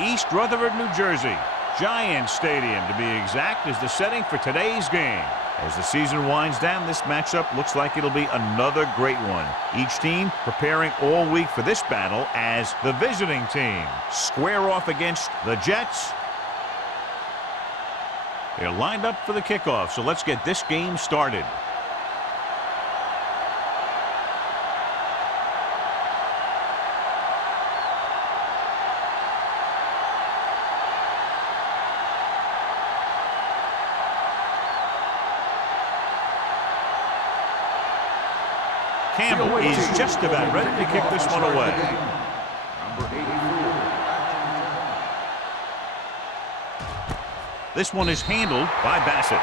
East Rutherford, New Jersey. Giant Stadium, to be exact, is the setting for today's game. As the season winds down, this matchup looks like it'll be another great one. Each team preparing all week for this battle as the visiting team square off against the Jets. They're lined up for the kickoff, so let's get this game started. Campbell is just about ready to kick this one away. This one is handled by Bassett.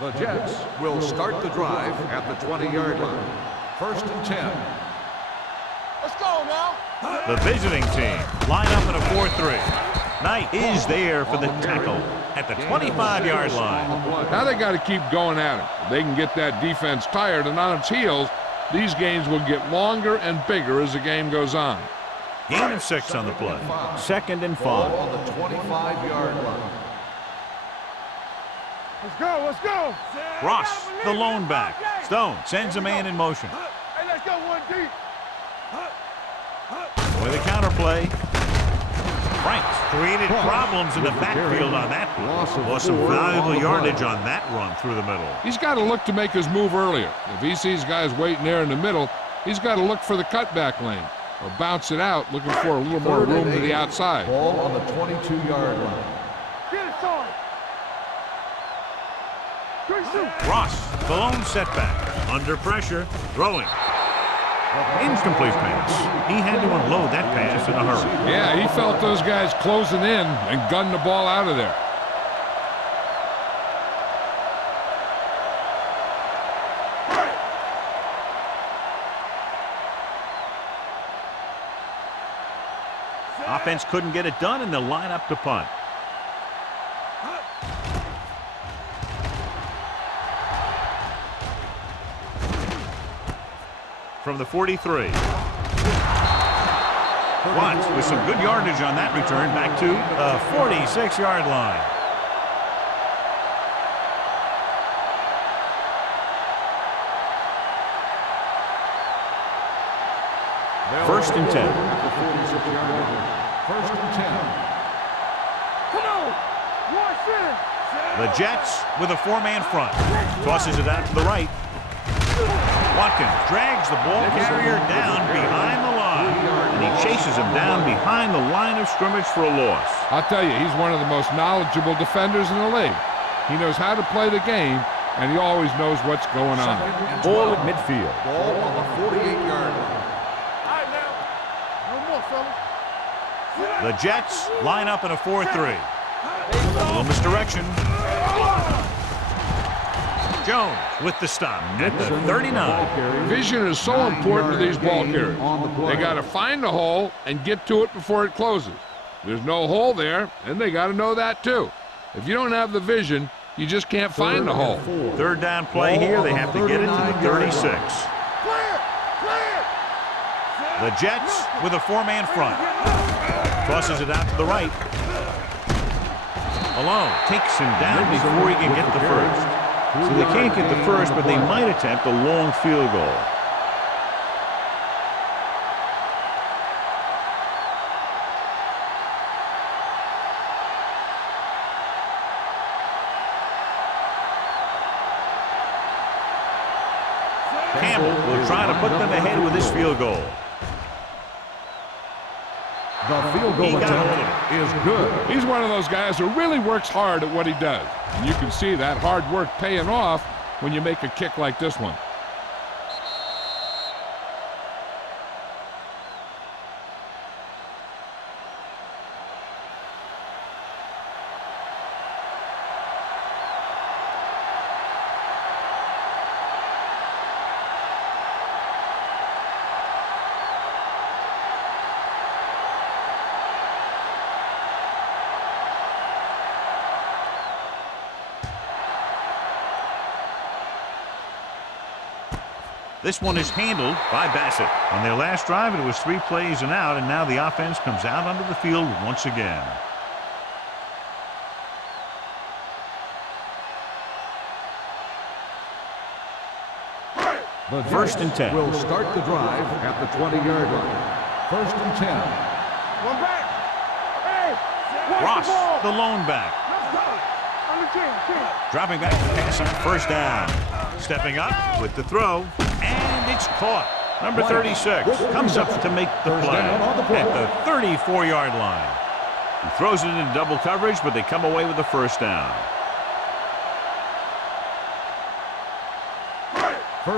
The Jets will start the drive at the 20-yard line. 1st and 10. Let's go now. The visiting team line up in a 4-3. Knight is there for the tackle at the 25-yard line. Now they got to keep going at it. If they can get that defense tired and on its heels, these games will get longer and bigger as the game goes on. Gain of 6 on the play. 2nd and 5. Ball on the 25-yard line. Let's go, let's go. Ross, the lone back. Stone sends a man in motion. Hey, let's go one deep. With a counterplay. Franks created problems in the backfield on that play. Lost some valuable yardage on that run through the middle. He's got to look to make his move earlier. If he sees guys waiting there in the middle, he's got to look for the cutback lane or bounce it out, looking for a little more room to the outside. Ball on the 22-yard line. Get it started. Ross, the lone setback. Under pressure, throwing. Incomplete pass. He had to unload that pass in a hurry. Yeah, he felt those guys closing in and gunned the ball out of there. Offense couldn't get it done, and they'll line up to punt. From the 43. Watts with some good yardage on that return back to the 46-yard line. First and 10. 1st and 10. Come on. Watch it. The Jets with a 4-man front. Tosses it out to the right. Watkins drags the ball carrier down behind the line, and he chases him down behind the line of scrimmage for a loss. I'll tell you, he's one of the most knowledgeable defenders in the league. He knows how to play the game, and he always knows what's going on. Ball at midfield. Ball on the 48-yard line. All right, now. No more, fellas. The Jets line up in a 4-3. A little misdirection. Jones with the stop at the 39. Vision is so important to these ball carriers. They got to find the hole and get to it before it closes. There's no hole there, and they got to know that too. If you don't have the vision, you just can't find the hole. 3rd down play here. They have to get it to the 36. The Jets with a 4-man front. Tosses it out to the right. Malone takes him down before he can get the first. So they can't get the first, but they might attempt a long field goal. Campbell will try to put them ahead with this field goal. The field goal attempt is good. He's one of those guys who really works hard at what he does. And you can see that hard work paying off when you make a kick like this one. This one is handled by Bassett. On their last drive, it was 3 plays and out, and now the offense comes out onto the field once again. The First and 10. Will start the drive at the 20-yard line. First and 10. One back. Hey, watch Ross, the ball. the lone back. Let's go. On the 10. Dropping back to pass on first down. Stepping up with the throw, and it's caught. Number 36 comes up to make the play at the 34-yard line. He throws it in double coverage, but they come away with the first down.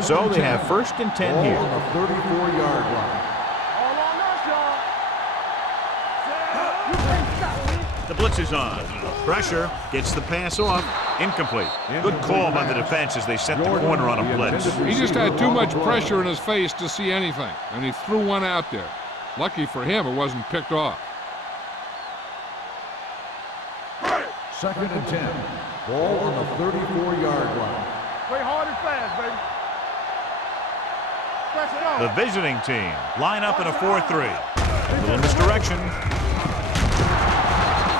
So they have first and 10 here. On the 34-yard line. All on us, y'all. You can't stop me. The blitz is on. Pressure gets the pass off. Incomplete. Good call by the defense as they set the corner on a blitz. He just had too much pressure in his face to see anything, and he threw one out there. Lucky for him, it wasn't picked off. Second and 10. Ball on the 34-yard line. Play hard and fast, baby. Let's go. The visiting team line up in a 4-3. A little misdirection.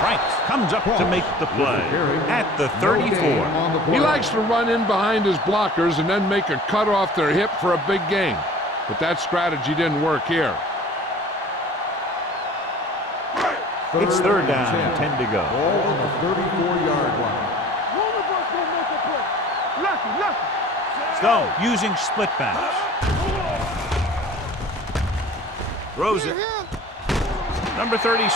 Franks comes up to make the play at the 34. He likes to run in behind his blockers and then make a cut off their hip for a big gain. But that strategy didn't work here. It's third down and 10 to go. Ball on the 34-yard line. One of us will make a play. Lucky. Stone using split backs. Throws it. Number 36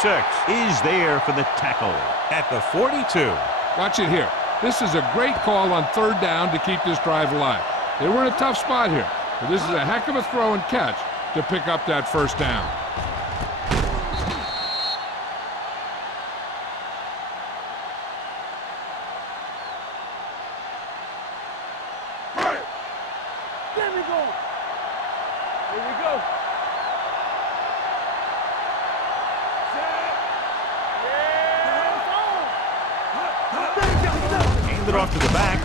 is there for the tackle at the 42. Watch it here. This is a great call on third down to keep this drive alive. They were in a tough spot here, but this is a heck of a throw and catch to pick up that first down. There we go. Here we go. Hand it off to the back.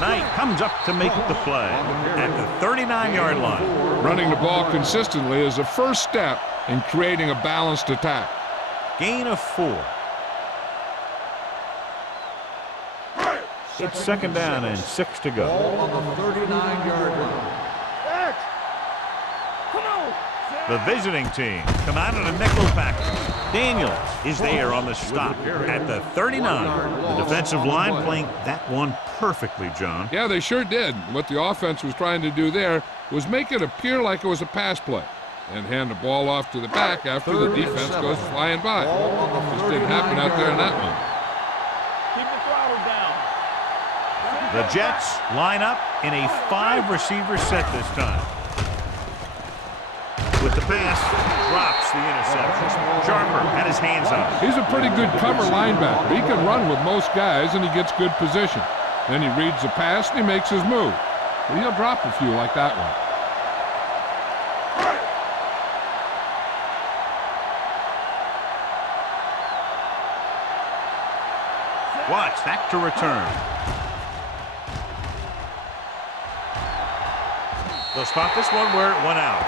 Knight comes up to make the play at the 39-yard line. Running the ball consistently is the first step in creating a balanced attack. Gain of 4. It's second down and 6 to go. Ball on the 39-yard line. X. Come on. The visiting team come out in a nickel package. Daniels is there on the stop at the 39. The defensive line playing that one perfectly, John. Yeah, they sure did. What the offense was trying to do there was make it appear like it was a pass play and hand the ball off to the back after the defense goes flying by. Just didn't happen out there in that one. Keep the throttle down. The Jets line up in a 5-receiver set this time. With the pass, drops the interception. Sharper had his hands on it. He's a pretty good cover linebacker. He can run with most guys, and he gets good position. Then he reads the pass, and he makes his move. But he'll drop a few like that one. Watch, back to return. They'll spot this one where it went out.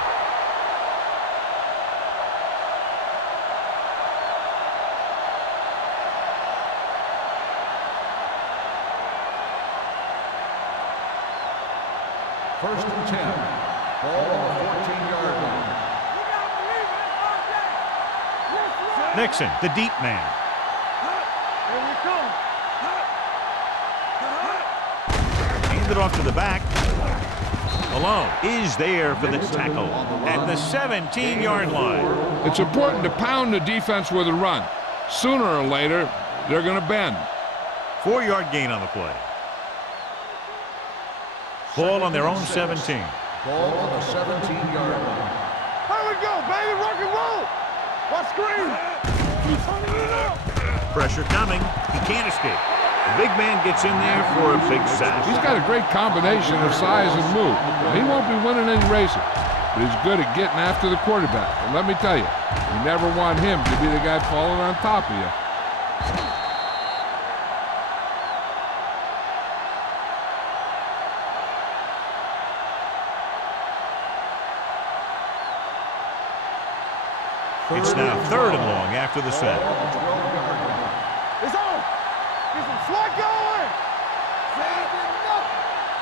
First and 10. Ball on the 14-yard line. Nixon, the deep man. Here we come. Hand it off to the back. Malone is there for the tackle at the 17-yard line. It's important to pound the defense with a run. Sooner or later, they're going to bend. 4-yard gain on the play. Ball on their own 17. Ball on the 17-yard line. Here we go, baby. Rock and roll. Watch screen. He's turning it up. Pressure coming. He can't escape. The big man gets in there for a big sack. He's got a great combination of size and move. Now, he won't be winning any races, but he's good at getting after the quarterback. And let me tell you, you never want him to be the guy falling on top of you. It's now 3rd and long after the set. It's on. Get some slot going.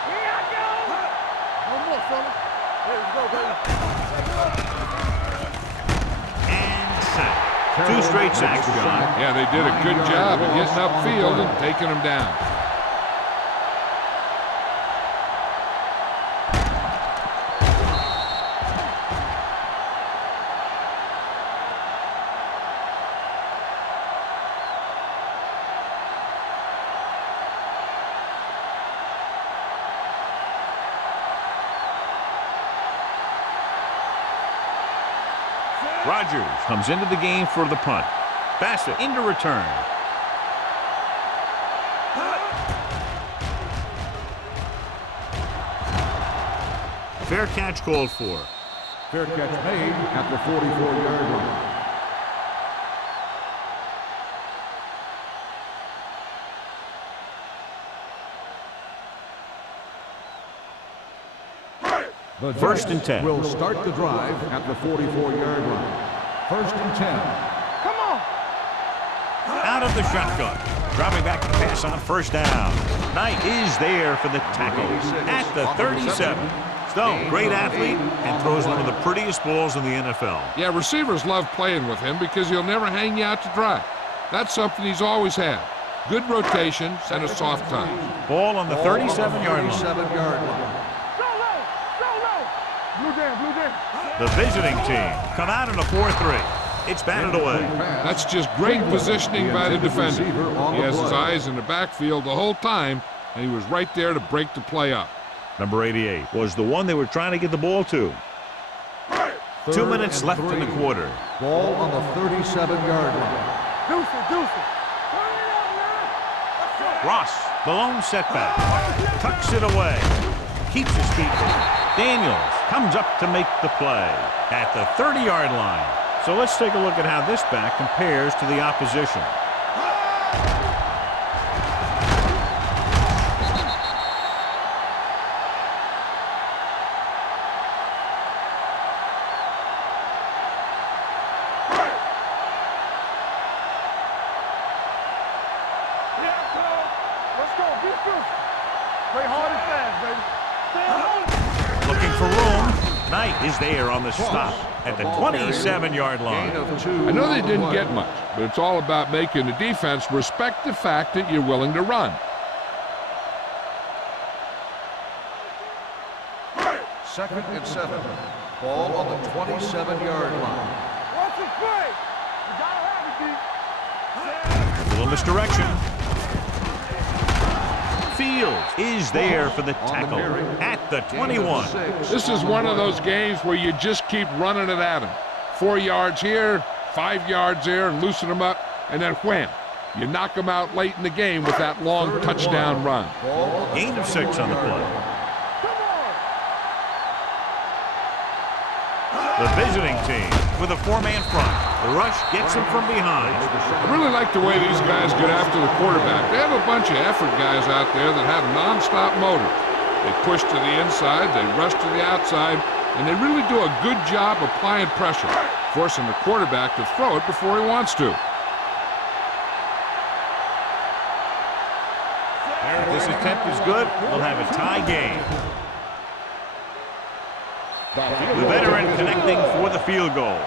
Here I go. One more, fella. There we go, baby. And sack. 2 straight sacks, John. Yeah, they did a good job of getting upfield and taking them down. Rogers comes into the game for the punt. Bassett into return. Fair catch called for. Fair catch made at the 44-yard line. The 1st and 10. Will start the drive at the 44-yard line. 1st and 10. Come on. Out of the shotgun. Dropping back to pass on 1st down. Knight is there for the tackle at the 37. Stone, great athlete, and throws one of the prettiest balls in the NFL. Yeah, receivers love playing with him because he'll never hang you out to dry. That's something he's always had. Good rotations and a soft touch. Ball on the 37-yard line. 37-yard line. Blue down. The visiting team come out in a 4-3. It's batted away. That's just great positioning by the defender. He has his eyes in the backfield the whole time, and he was right there to break the play up. Number 88 was the one they were trying to get the ball to. 2 minutes left in the quarter. Ball on the 37-yard line. Deuce it. Ross, the lone setback, tucks it away, keeps his feet. Daniels comes up to make the play at the 30-yard line. So let's take a look at how this back compares to the opposition. Let's go. Be good. Play hard and fast, baby. Looking for room. Knight is there on the stop at the 27-yard line. I know they didn't get much, but it's all about making the defense respect the fact that you're willing to run. 2nd and 7. Ball on the 27-yard line. Watch it play. You gotta have it, D. A little misdirection. Fields is there for the tackle at the 21. This is one of those games where you just keep running it at him. 4 yards here, 5 yards there, and loosen them up, and then wham. You knock them out late in the game with that long touchdown run. Gain of 6 on the play. The visiting team with a 4-man front. The rush gets him from behind. I really like the way these guys get after the quarterback. They have a bunch of effort guys out there that have non-stop motor. They push to the inside, they rush to the outside, and they really do a good job applying pressure, forcing the quarterback to throw it before he wants to. If this attempt is good, we'll have a tie game. The veteran connecting for the field goal.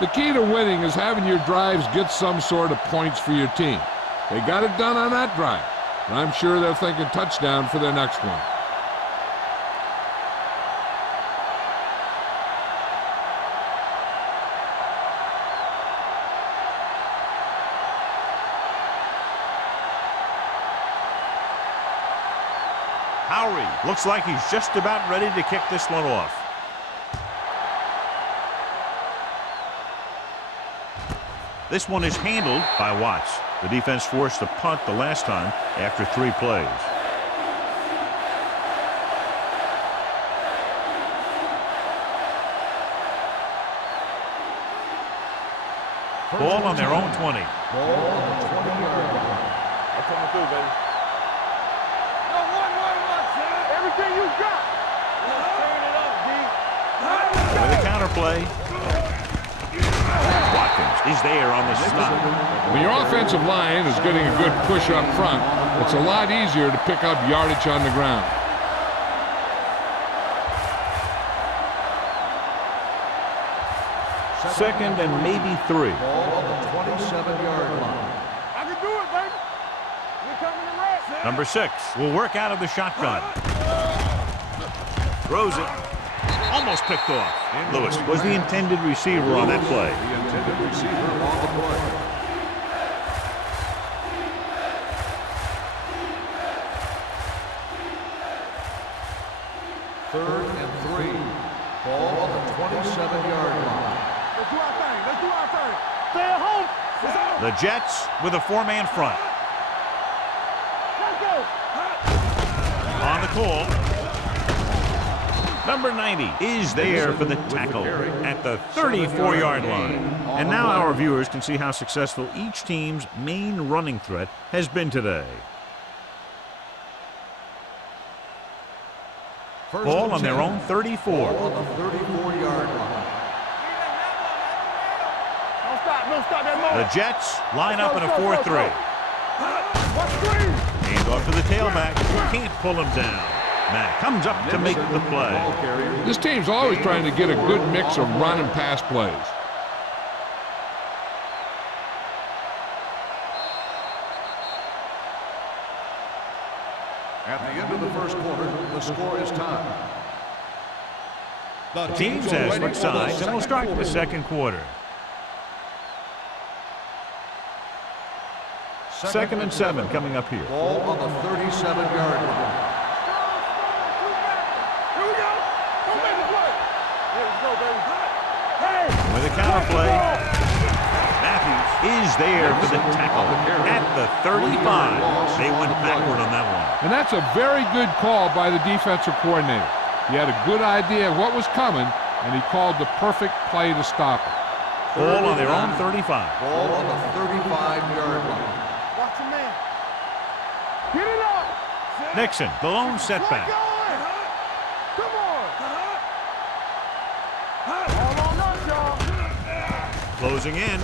The key to winning is having your drives get some sort of points for your team. They got it done on that drive, and I'm sure they're thinking touchdown for their next one. Howery looks like he's just about ready to kick this one off. This one is handled by Watts. The defense forced a punt the last time after 3 plays. Ball on their own 20. Ball on the 20-yard line. I'm coming through, baby. No, one. Everything you got. Turn it up, D. With a counter play. Hopkins is there on the stop. When your offensive line is getting a good push up front, it's a lot easier to pick up yardage on the ground. Second and maybe 3. Ball on the 27-yard line. I can do it, baby. We're coming to rest. Number 6 will work out of the shotgun. Throws it. Almost picked off. Lewis was the intended receiver on that play. The intended receiver on the play. Third and 3. Ball on the 27-yard line. Let's do our thing. Let's do our thing. Stay at home. Let's go. The Jets with a 4-man front. Let's go. On the call. Number 90 is there for the tackle at the 34-yard line. And now our viewers can see how successful each team's main running threat has been today. Ball on their own 34. Ball on the 34-yard line. Don't stop that moment. The Jets line up in a 4-3. What screen? Hand off to the tailback. You can't pull him down. Matt comes up to make the play. This team's always trying to get a good mix of run and pass plays. At the end of the first quarter, the score is tied. The teams have switched sides and will start the second quarter. Second and 7 coming up here. Ball on the 37-yard line. Here we go. Don't make a play. Here we go, baby. Hey. With a counter play, Matthews is there for the tackle at the 35. They went backward on that one. And that's a very good call by the defensive coordinator. He had a good idea of what was coming, and he called the perfect play to stop it. Ball on their own 35. Ball on the 35-yard line. Watch your man. Get it up. Nixon, the lone Let setback. go. Come on. All on us, y'all. Closing in.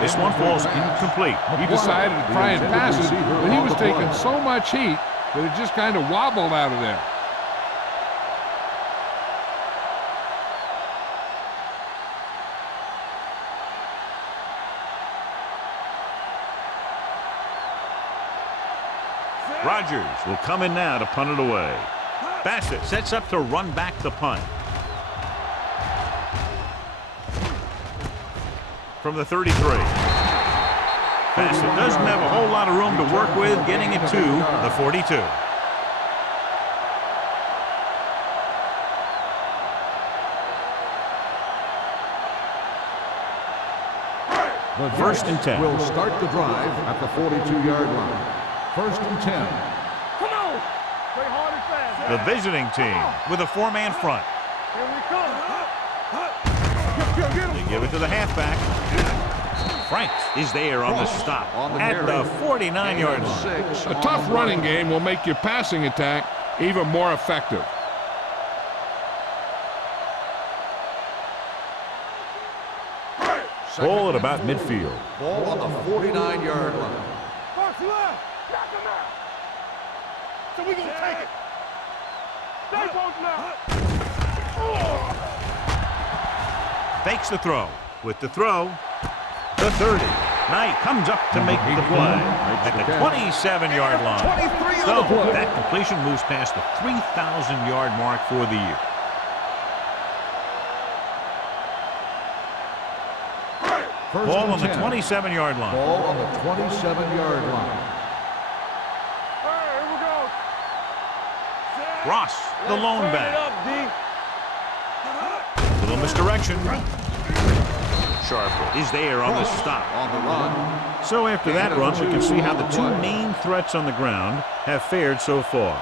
This one falls incomplete. He decided to try and pass it, but he was taking so much heat that it just kind of wobbled out of there. Rodgers will come in now to punt it away. Bassett sets up to run back the punt. From the 33. Bassett doesn't have a whole lot of room to work with, getting it to the 42. First and 10. Will start the drive at the 42-yard line. First and 10. Come on. Play hard and fast. The visiting team with a 4-man front. Here we come. Get him. They give it to the halfback. Franks is there on the stop at the 49-yard line. A tough running game will make your passing attack even more effective. Ball at about midfield. Ball on the 49-yard line. Box left. Knock him out. So we gonna take it. Stay posted now. Fakes the throw. With the throw, the 30. Knight comes up to make the play at the 27-yard line. So that completion moves past the 3,000-yard mark for the year. Ball on the 27-yard line. Ball on the 27-yard line. Hey, here we go. Ross, the lone Turn it back. up, D. Little misdirection. Sharp is there on the stop. On the run. So after that run, we can see how the two main threats on the ground have fared so far.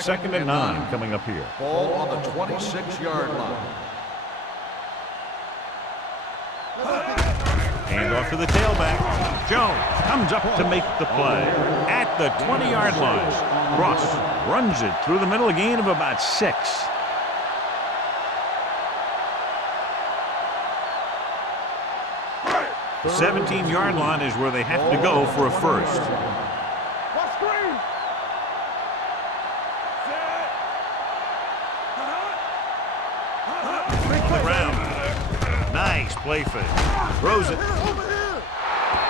Second and 9 coming up here. Ball on the 26-yard line. Hand off to the tailback. Jones comes up to make the play at the 20-yard line. Ross runs it through the middle, a gain of about 6. The 17-yard line is where they have to go for a first. What screen? On the ground. Nice play fake. Throws it.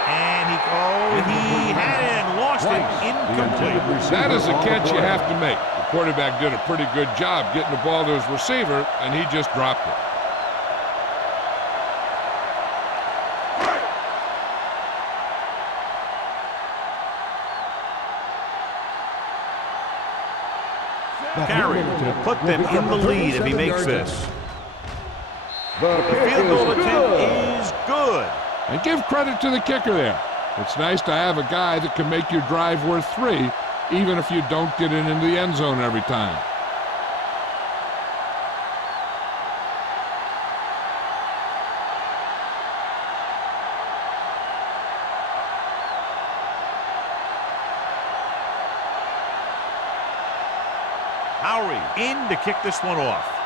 And he had it and lost it. Incomplete. That is a catch you have to make. The quarterback did a pretty good job getting the ball to his receiver, and he just dropped it. Carry to put them in the lead if he makes this. The field goal attempt is good. And give credit to the kicker there. It's nice to have a guy that can make your drive worth 3, even if you don't get it into the end zone every time. Howery in to kick this one off.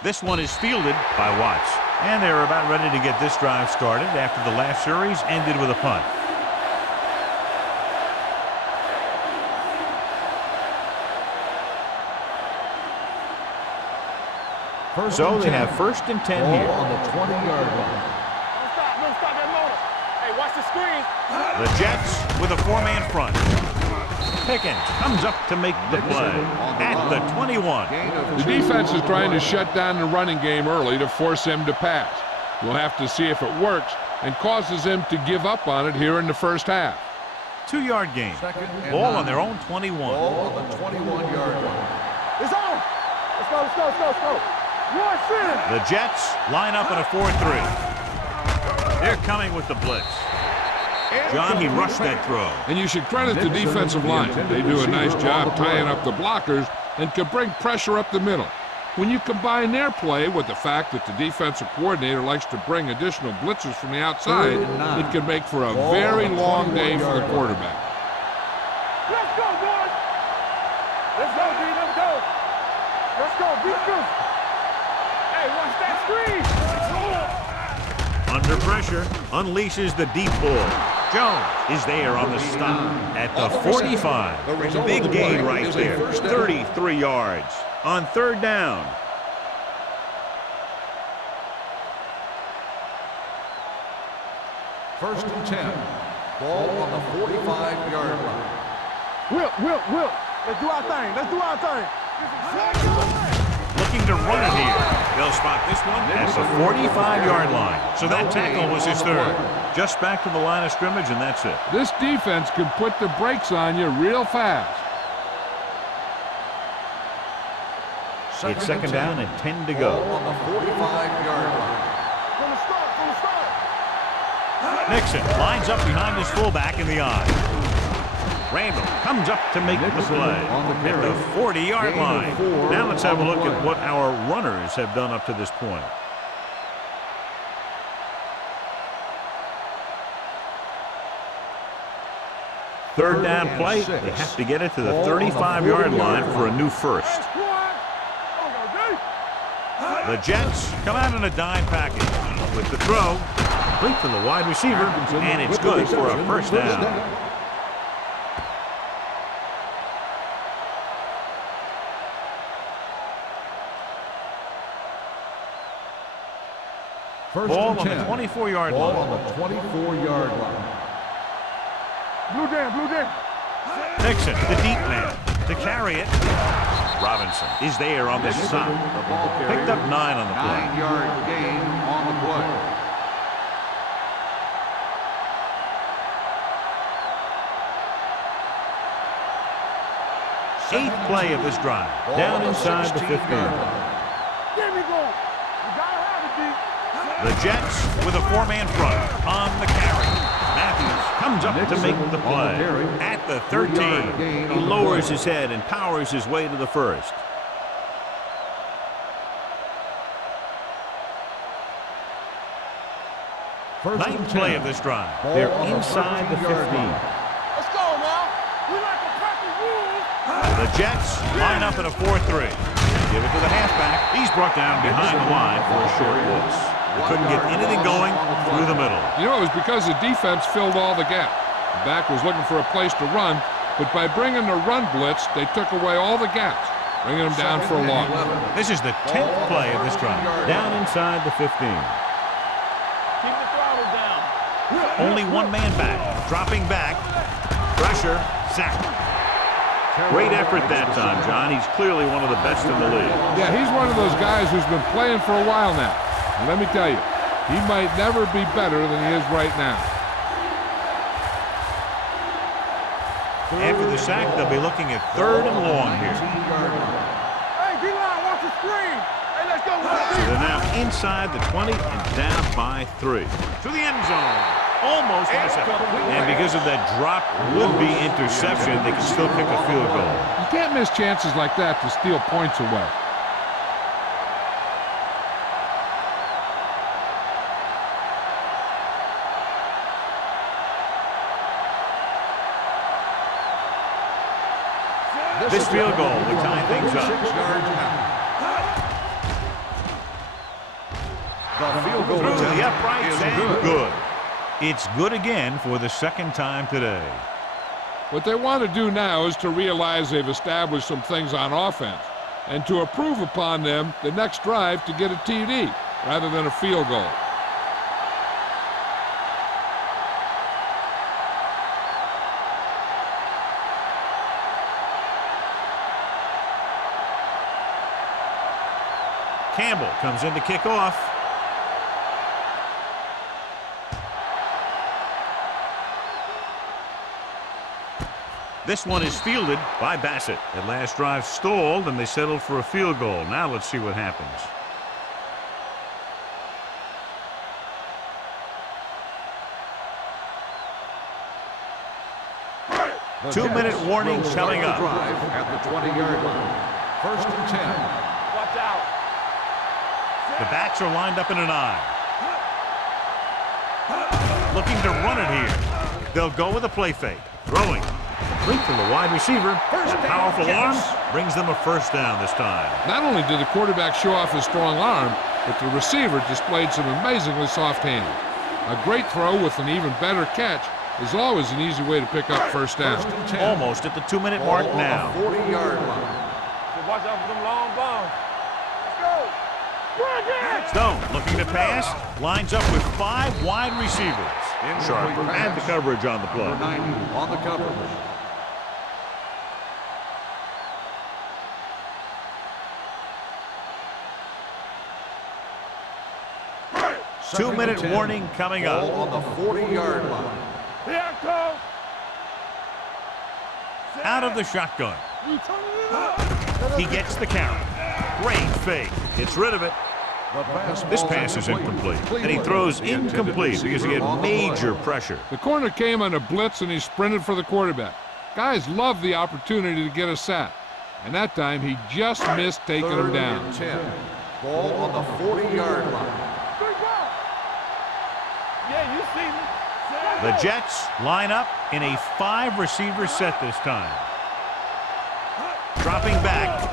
This one is fielded by Watts. And they're about ready to get this drive started after the last series ended with a punt. So they have 1st and 10 here. On the 20-yard line. Don't stop that motor. Hey, watch the screen. The Jets with a 4-man front. Pickens comes up to make the play at the 21. The defense is trying to shut down the running game early to force him to pass. We'll have to see if it works and causes him to give up on it here in the first half. 2-yard gain. Ball on their own 21. Ball on the 21-yard line. It's on. Let's go. The Jets line up in a 4-3. They're coming with the blitz. John, he rushed that throw. And you should credit the defensive line. They do a nice job tying up the blockers and can bring pressure up the middle. When you combine their play with the fact that the defensive coordinator likes to bring additional blitzers from the outside, it can make for a very long day for the quarterback. Let's go, boys. Let's go, D. Let's go. Let's go. Beat you. Hey, watch that screen. Under pressure, unleashes the deep ball. Jones is there on the stop at the 45. Big gain right there, 33 yards on 3rd down. First and 10. Ball on the 45-yard line. Will. Let's do our thing. Looking to run it here. They'll spot this one at the 45-yard line. So that tackle was his 3rd. Just back to the line of scrimmage, and that's it. This defense can put the brakes on you real fast. It's 2nd down and 10 to go. On the 45-yard line. From the start. Nixon lines up behind his fullback in the eye. Randall comes up to make the play at the 40-yard line. Now let's have a look at what our runners have done up to this point. Third down play, they have to get it to the 35-yard line for a new first. The Jets come out in a dime package with the throw, complete to the wide receiver, and it's good for a first down. Ball on the 24-yard line. Ball on the 24-yard line. Blue jam. Nixon, the deep man, to carry it. Robinson is there on the stop. Picked up 9 on the play. 9-yard gain on the play. Eighth play of this drive. Down inside the 15. There we go. You gotta have it, D. The Jets with a 4-man front on the carry. Matthews comes up to make the play at the 13. He lowers his head and powers his way to the first. Ninth play of this drive. They're inside the 15. Let's go now. We like a pack of wolves. The Jets line up in a 4-3. Give it to the halfback. He's brought down behind the line for a short loss. They couldn't get anything going through the middle. You know, it was because the defense filled all the gaps. The back was looking for a place to run, but by bringing the run blitz, they took away all the gaps, bringing them down for a loss. This is the 10th play of this drive. Down inside the 15. Keep the throttle down. Only one man back. Dropping back. Pressure. Sack. Great effort that time, John. He's clearly one of the best in the league. Yeah, he's one of those guys who's been playing for a while now. And let me tell you, he might never be better than he is right now. After the sack, they'll be looking at 3rd and long here. Hey, D-line, watch the screen. Hey, let's go. So they're now inside the 20 and down by 3. To the end zone. Almost intercepted. And because of that drop would-be interception, they can still kick a field goal. You can't miss chances like that to steal points away. This field goal would tie things up. 6 yards out. The field goal Through the attempt uprights is and good. It's good again for the second time today. What they want to do now is to realize they've established some things on offense and to improve upon them the next drive to get a TD rather than a field goal. Campbell comes in to kick off. This one is fielded by Bassett. That last drive stalled, and they settled for a field goal. Now let's see what happens. The 2-minute Jets warning will coming start up. the drive at the 20-yard line. 1st and 10. Watch out. The backs are lined up in an eye. Looking to run it here. They'll go with a play fake. Throwing. Complete from the wide receiver. That powerful arm brings them a first down this time. Not only did the quarterback show off his strong arm, but the receiver displayed some amazingly soft handling. A great throw with an even better catch is always an easy way to pick up first down. 1st and 10. Almost at the 2-minute mark Ball on now. the 40-yard line. So watch out for them long bombs. Let's go. Run it. Stone looking to pass. Lines up with 5 wide receivers. Sharper and the coverage on the play. Number 90 on the coverage. Two-minute warning coming up. Ball on the 40-yard line. Here I come. Out of the shotgun. He gets the count. Great fake. Gets rid of it. This pass is incomplete. And he throws incomplete because he had major pressure. The corner came on a blitz and he sprinted for the quarterback. Guys love the opportunity to get a sack. And that time he just missed taking him 3rd down. and 10. Ball on the 40-yard line. Yeah, you see me. The Jets line up in a 5-receiver set this time. Dropping back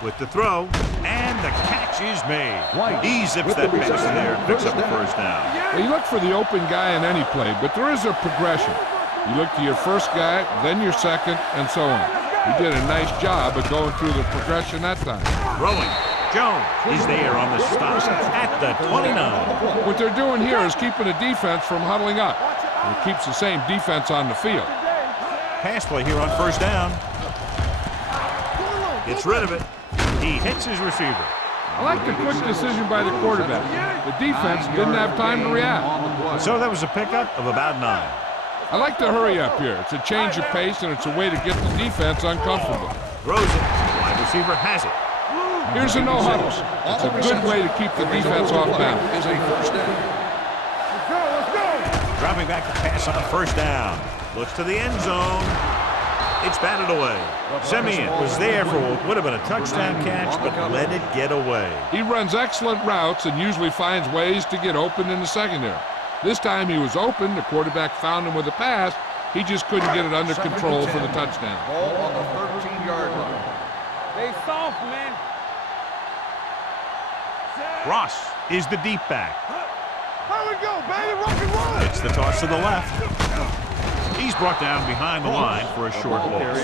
with the throw, and the catch is made. He zips that pass in there and picks up a first down. Well, you look for the open guy in any play, but there is a progression. You look to your first guy, then your second, and so on. He did a nice job of going through the progression that time. Throwing. Jones is there on the stop at the 29. What they're doing here is keeping the defense from huddling up. And it keeps the same defense on the field. Pass play here on first down. Gets rid of it. He hits his receiver. I like the quick decision by the quarterback. The defense didn't have time to react. So that was a pickup of about 9. I like to hurry up here. It's a change of pace, and it's a way to get the defense uncomfortable. Throws it. Wide receiver has it. Here's a no huddle. It's a good way to keep the defense off balance. Is a first down. Let's go. Let's go. Dropping back to pass on first down. Looks to the end zone. It's batted away. Simeon was there for what would have been a touchdown catch, but let it get away. He runs excellent routes and usually finds ways to get open in the secondary. This time he was open. The quarterback found him with a pass. He just couldn't get it under control for the touchdown. Ball on the 13-yard line. They soft, man. Ross is the deep back. Here we go, baby. Rock and roll. It's the toss to the left. He's brought down behind the line for a short loss.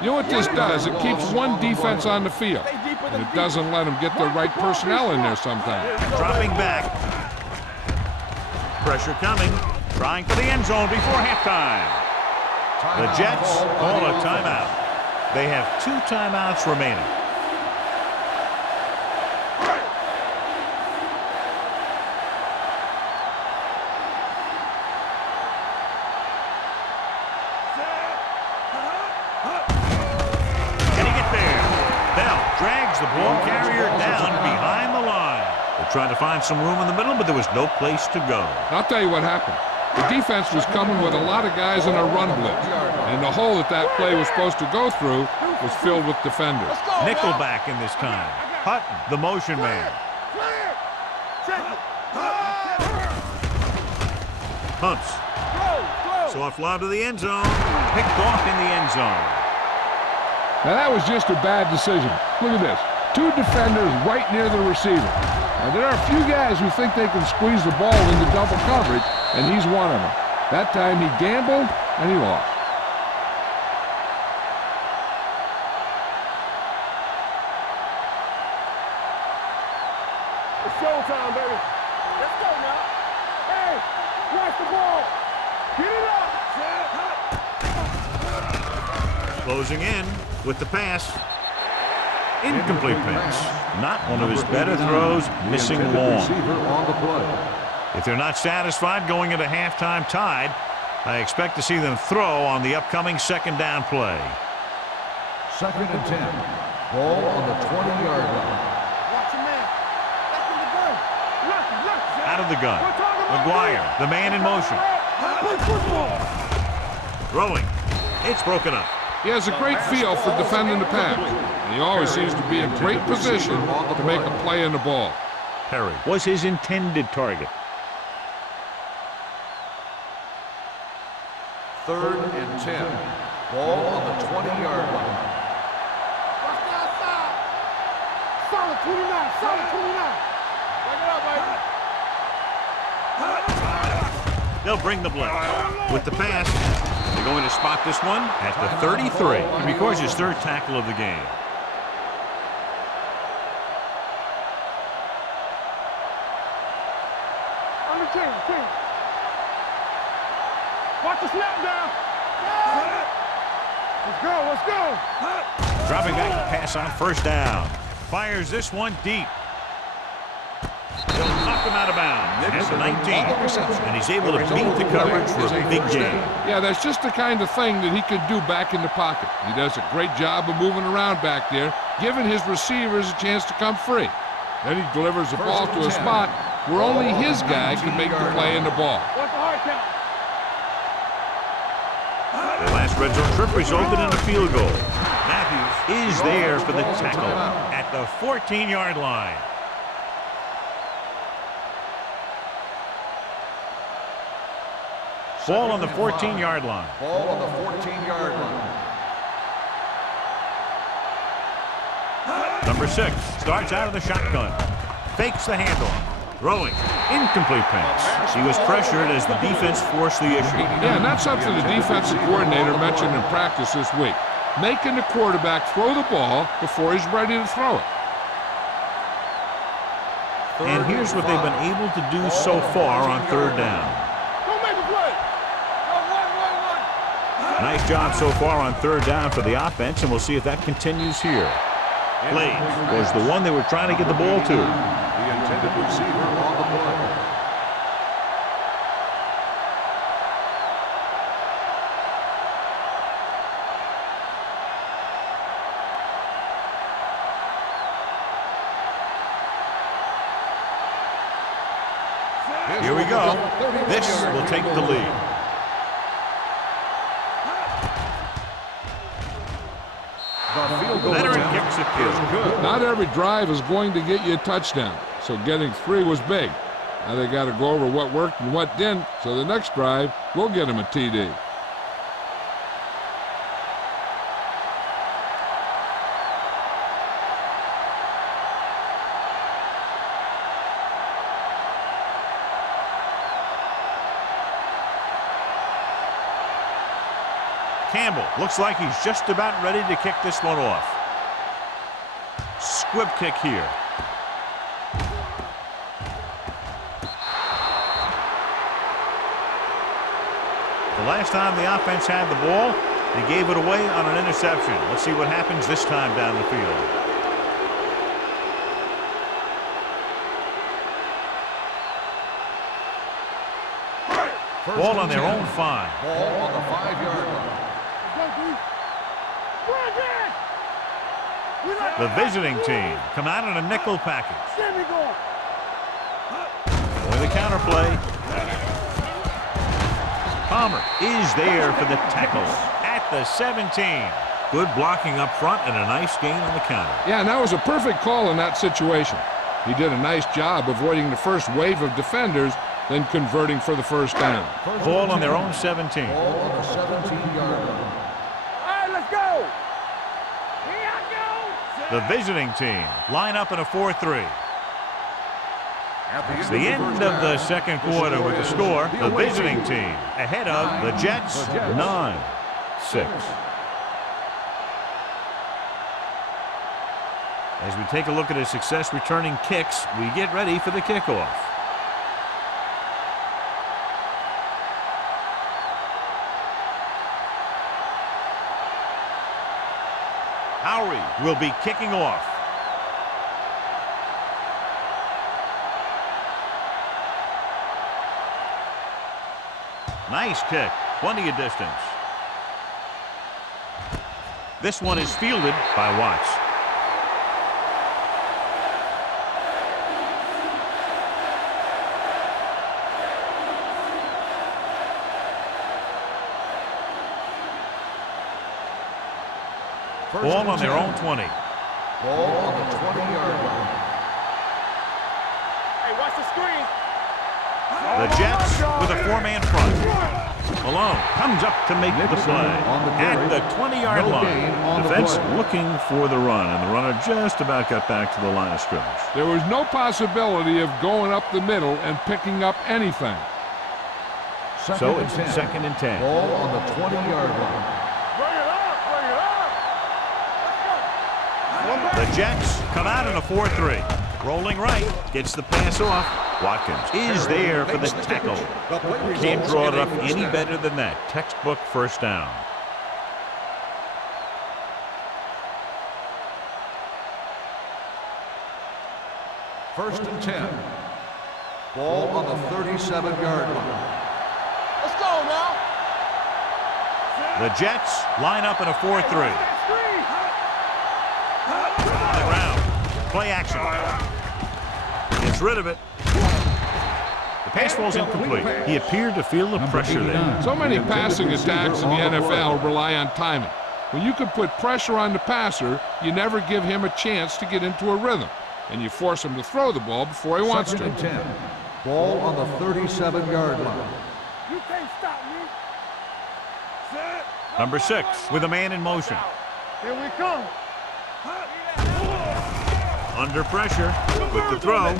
You know what this does? It keeps one defense on the field, and it doesn't let them get the right personnel in there sometimes. Dropping back. Pressure coming. Trying for the end zone before halftime. The Jets call a timeout. They have 2 timeouts remaining. Can he get there? Bell drags the ball carrier down behind the line. They're trying to find some room in the middle, but there was no place to go. I'll tell you what happened. The defense was coming with a lot of guys in a run blitz, and the hole that play was supposed to go through was filled with defenders. Nickelback in this time. Hutton, the motion man. Hunts. Soft lob to the end zone. Picked off in the end zone. Now that was just a bad decision. Look at this. 2 defenders right near the receiver. Now there are a few guys who think they can squeeze the ball into double coverage, and he's one of them. That time he gambled, and he lost. It's showtime, baby. Let's go now. Hey, watch the ball. Get it up. Closing in with the pass. Incomplete pass. Not one of his better throws, missing long. If they're not satisfied going into halftime tied, I expect to see them throw on the upcoming second down play. 2nd and 10. Ball on the 20-yard line. Watch your man. Back in the gun. Look. Out of the gun. McGuire, the man in motion. Throwing. It's broken up. He has a great feel for defending the pass, and he always seems to be in great position to make a play in the ball. Perry was his intended target. 3rd and 10. Ball on the 20-yard line. Watch the outside. Solid 29. Solid 29. Back it up, baby. They'll bring the blitz. With the pass, they're going to spot this one at the 33. And records his 3rd tackle of the game. On the team. Watch the snap down. Let's go. Dropping back to pass on 1st down. Fires this one deep. He'll knock him out of bounds at the 19. And he's able to beat the coverage for a big game. Yeah, that's just the kind of thing that he could do back in the pocket. He does a great job of moving around back there, giving his receivers a chance to come free. Then he delivers the ball to a spot where only his guy can make the play in the ball. What's the hard count? The last red zone trip resulted in a field goal. Matthews is there for the tackle at the 14-yard line. Ball on the 14-yard line. Ball on the 14-yard line. Number 6 starts out of the shotgun. Fakes the handoff. Throwing. Incomplete pass. He was pressured as the defense forced the issue. Yeah, and that's something the defensive coordinator mentioned in practice this week. Making the quarterback throw the ball before he's ready to throw it. And here's what they've been able to do so far on 3rd down. Go make a play. Go run. Nice job so far on 3rd down for the offense, and we'll see if that continues here. Blade was the one they were trying to get the ball to. The intended receiver on the play. Here we go. This will take the lead. makes it good. Not every drive is going to get you a touchdown, so getting 3 was big. Now they got to go over what worked and what didn't, so the next drive will get them a TD. Campbell looks like he's just about ready to kick this one off. Squib kick here. The last time the offense had the ball, they gave it away on an interception. Let's see what happens this time down the field. Ball on their own 5. Ball on the 5-yard line. The visiting team come out in a nickel package. With a counter play. Palmer is there for the tackle at the 17. Good blocking up front and a nice gain on the counter. Yeah, and that was a perfect call in that situation. He did a nice job avoiding the first wave of defenders, then converting for the first down. Ball on their own 17. Ball on the 17-yard line. All right, let's go. Here I go. The visiting team line up in a 4-3. It's the end of the second quarter with the score. The visiting team ahead of the Jets 9-6. As we take a look at his success returning kicks, we get ready for the kickoff. Howery will be kicking off. Nice kick, plenty of distance. This one is fielded by Watts. Ball on their own 20. Ball on the 20-yard line. Hey, watch the screen. The Jets with a 4-man front. Malone comes up to make the play at the 20-yard line. Defense looking for the run, and the runner just about got back to the line of scrimmage. There was no possibility of going up the middle and picking up anything. So it's 2nd and 10. Ball on the 20-yard line. Bring it up, bring it up. The Jets come out in a 4-3. Rolling right, gets the pass off. Watkins is there for the tackle. Can't draw it up any better than that. Textbook first down. First and 10. Ball on the 37-yard line. Let's go now. The Jets line up in a 4-3. On the ground. Play action. Gets rid of it. The pass falls incomplete. He appeared to feel the pressure there. So many passing attacks in the NFL rely on timing. When you can put pressure on the passer, you never give him a chance to get into a rhythm, and you force him to throw the ball before he wants Second to. and 10. Ball on the 37-yard line. You can't stop me. Set. Number 6 with a man in motion. Here we come. Under pressure with the throw.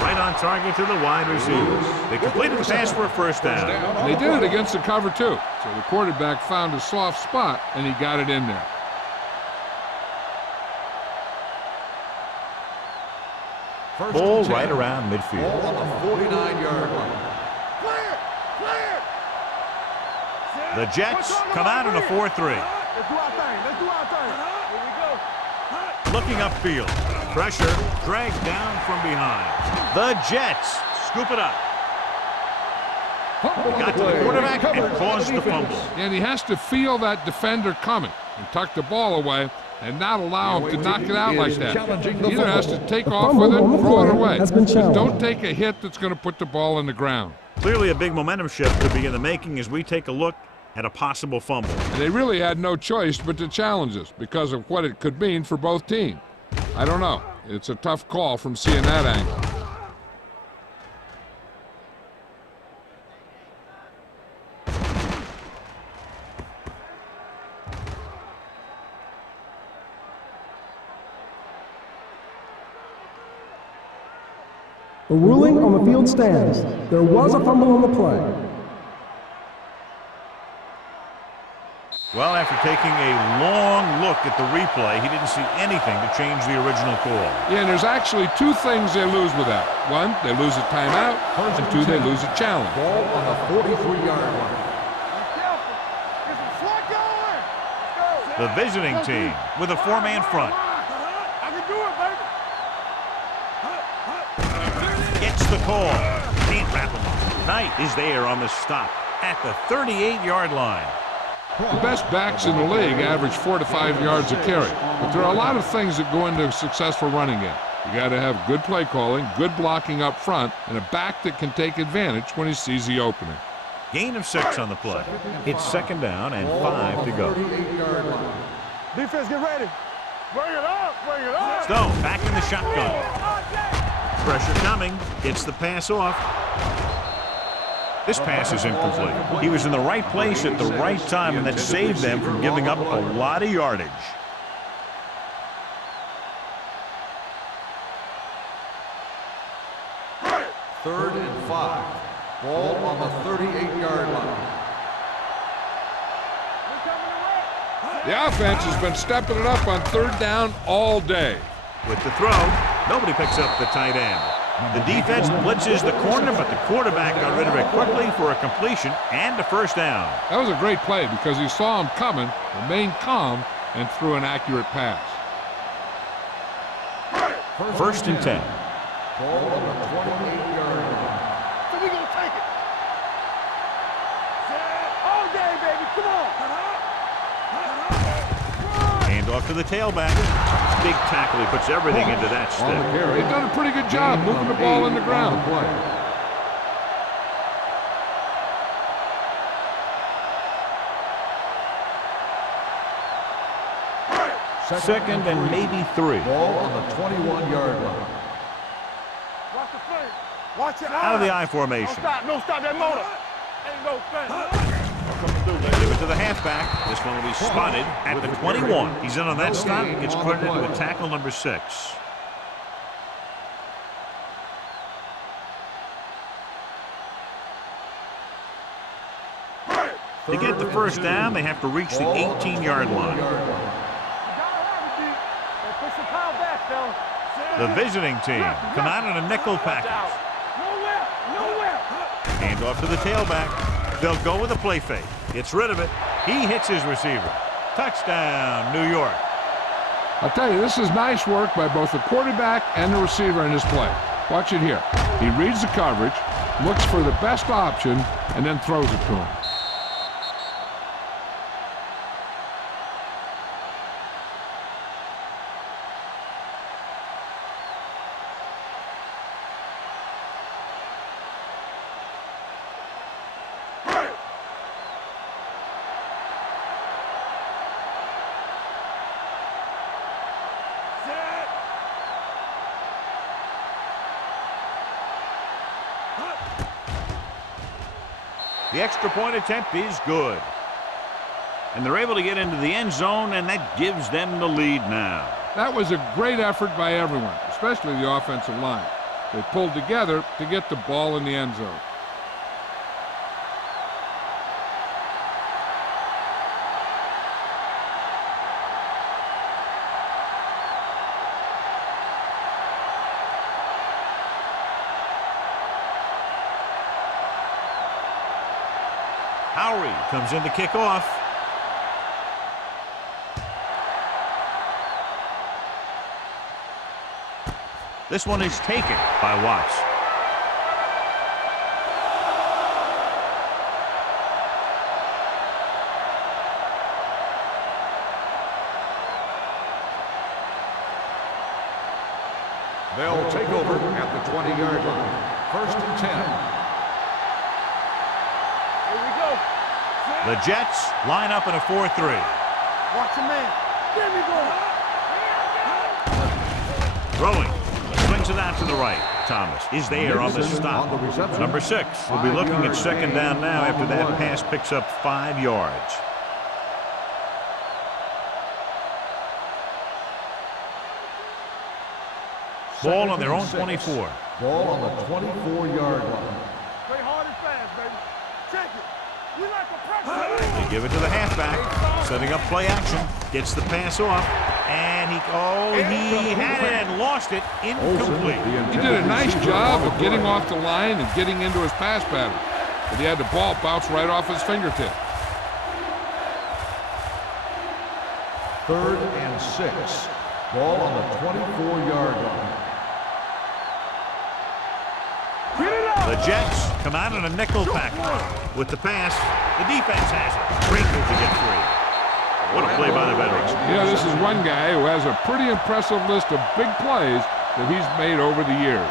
Right on target to the wide receivers. They completed the pass for a first down. And they did it against the cover, too. So the quarterback found a soft spot, and he got it in there. First Ball and 10. right around midfield. Ball on the 49-yard line. Clear, clear. The Jets come out in a 4-3. Let's do our thing. Let's do our thing. Here we go. Looking upfield. Pressure dragged down from behind. The Jets scoop it up. Got to the quarterback and caused the fumble. And he has to feel that defender coming and tuck the ball away and not allow him to knock it out like that. He either has to take off with it or throw it away. But don't take a hit that's going to put the ball in the ground. Clearly a big momentum shift could be in the making as we take a look at a possible fumble. And they really had no choice but to challenge us because of what it could mean for both teams. I don't know. It's a tough call from seeing that angle. A ruling on the field stands. There was a fumble on the play. Well, after taking a long look at the replay, he didn't see anything to change the original call. Yeah, and there's actually two things they lose with that. One, they lose a timeout, and two, they lose a challenge. Ball on the 43-yard line. The visiting team with a four-man front. I can do it, baby. Gets the call. Can't wrap him up. Knight is there on the stop at the 38-yard line. The best backs in the league average 4 to 5 yards a carry, but there are a lot of things that go into a successful running game. You got to have good play calling, good blocking up front, and a back that can take advantage when he sees the opening. Gain of 6 on the play. It's second down and 5 to go. Defense, get ready. Bring it up, bring it up. Stone back in the shotgun. Pressure coming. Gets the pass off. This pass is incomplete. He was in the right place at the right time, and that saved them from giving up a lot of yardage. Third and 5. Ball on the 38-yard line. The offense has been stepping it up on third down all day. With the throw, nobody picks up the tight end. The defense blitzes the corner, but the quarterback got rid of it quickly for a completion and a first down. That was a great play because he saw him coming, remained calm, and threw an accurate pass. First and 10. Ball on the 28-yard line. So we gonna take it. All day, baby. Come on. Hand off to the tailback. Big tackle. He puts everything into that step. They've done a pretty good job moving the ball in the ground. Second and maybe 3. Ball on the 21-yard line. Watch the flame. Watch it. Out of the I formation. No stop that motor. Ain't no thing. Give it to the halfback. This one will be spotted at the 21. He's in on that stop. Gets credited with tackle number 6. To get the first down, they have to reach the 18-yard line. The visiting team come out in a nickel package. Hand off to the tailback. They'll go with a play fake. Gets rid of it. He hits his receiver. Touchdown, New York. I'll tell you, this is nice work by both the quarterback and the receiver in this play. Watch it here. He reads the coverage, looks for the best option, and then throws it to him. The extra point attempt is good. And they're able to get into the end zone, and that gives them the lead now. That was a great effort by everyone, especially the offensive line. They pulled together to get the ball in the end zone. Howery comes in to kick off. This one is taken by Watts. They'll take over at the 20-yard line. First and 10. Here we go. The Jets line up in a 4-3. Watch your man. Give me going. Throwing. Swings it out to the right. Thomas is there on the stop. Number 6 will be looking at second down now after that pass picks up 5 yards. Ball on their own 24. Ball on the 24-yard line. Play hard and fast, baby. Check it. We like a pressure. They give it to the halfback. Setting up play action. Gets the pass off. And he had it and lost it. Incomplete. He did a nice job of getting off the line and getting into his pass pattern. But he had the ball bounce right off his fingertip. 3rd and 6. Ball on the 24-yard line. The Jets come out in a nickel package. With the pass, the defense has it. Great move to get free. What a play by the veterans. You know, this is one guy who has a pretty impressive list of big plays that he's made over the years.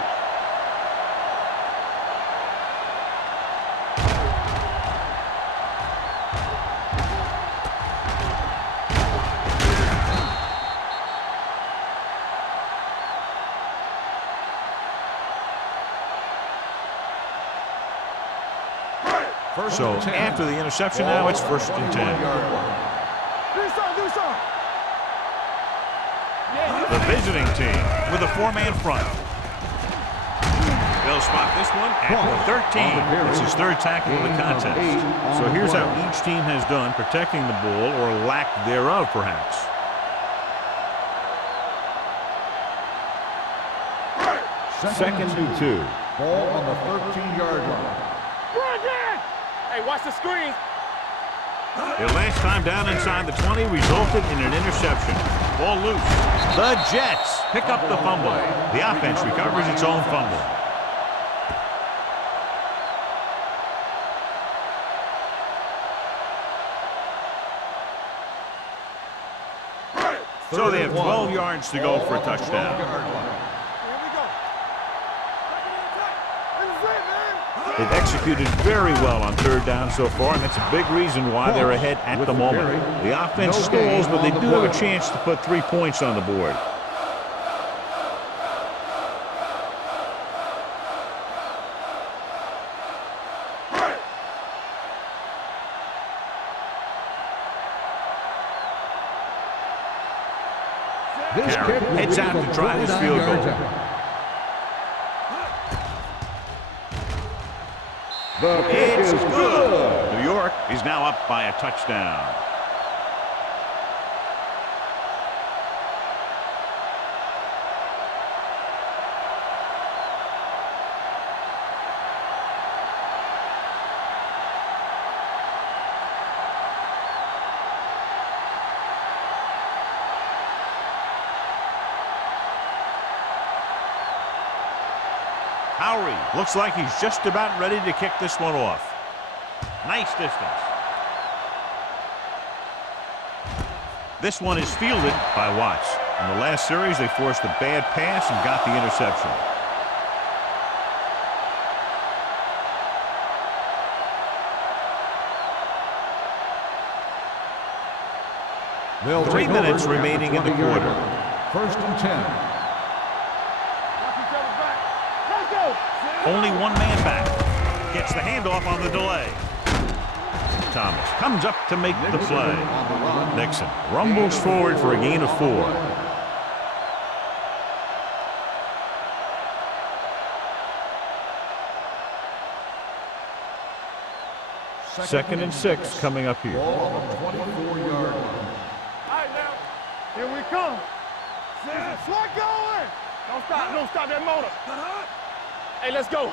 So after the interception now, it's 1st and 10. The visiting team with a 4-man front. They'll spot this one at the 13. It's his 3rd tackle of the contest. So here's how each team has done protecting the ball, or lack thereof, perhaps. Second and 2. Ball on the 13-yard line. Hey, watch the screen. Their last time down inside the 20 resulted in an interception. Ball loose. The Jets pick up the fumble. The offense recovers its own fumble. So they have 12 yards to go for a touchdown. They've executed very well on 3rd down so far, and that's a big reason why they're ahead at the moment. The offense stalls, but they do have a chance to put 3 points on the board. Carey heads out to try his field goal. It's good. New York is now up by a touchdown. Howery looks like he's just about ready to kick this one off. Nice distance. This one is fielded by Watts. In the last series, they forced a bad pass and got the interception. They'll 3 minutes remaining in the quarter. 1st and 10. Only 1 man back. Gets the handoff on the delay. Thomas comes up to make the play. Nixon rumbles forward for a gain of 4. Second and 6 coming up here. Ball on the 24-yard line. All right, now. Here we come. Slug going. Don't stop that motor. Hey, let's go.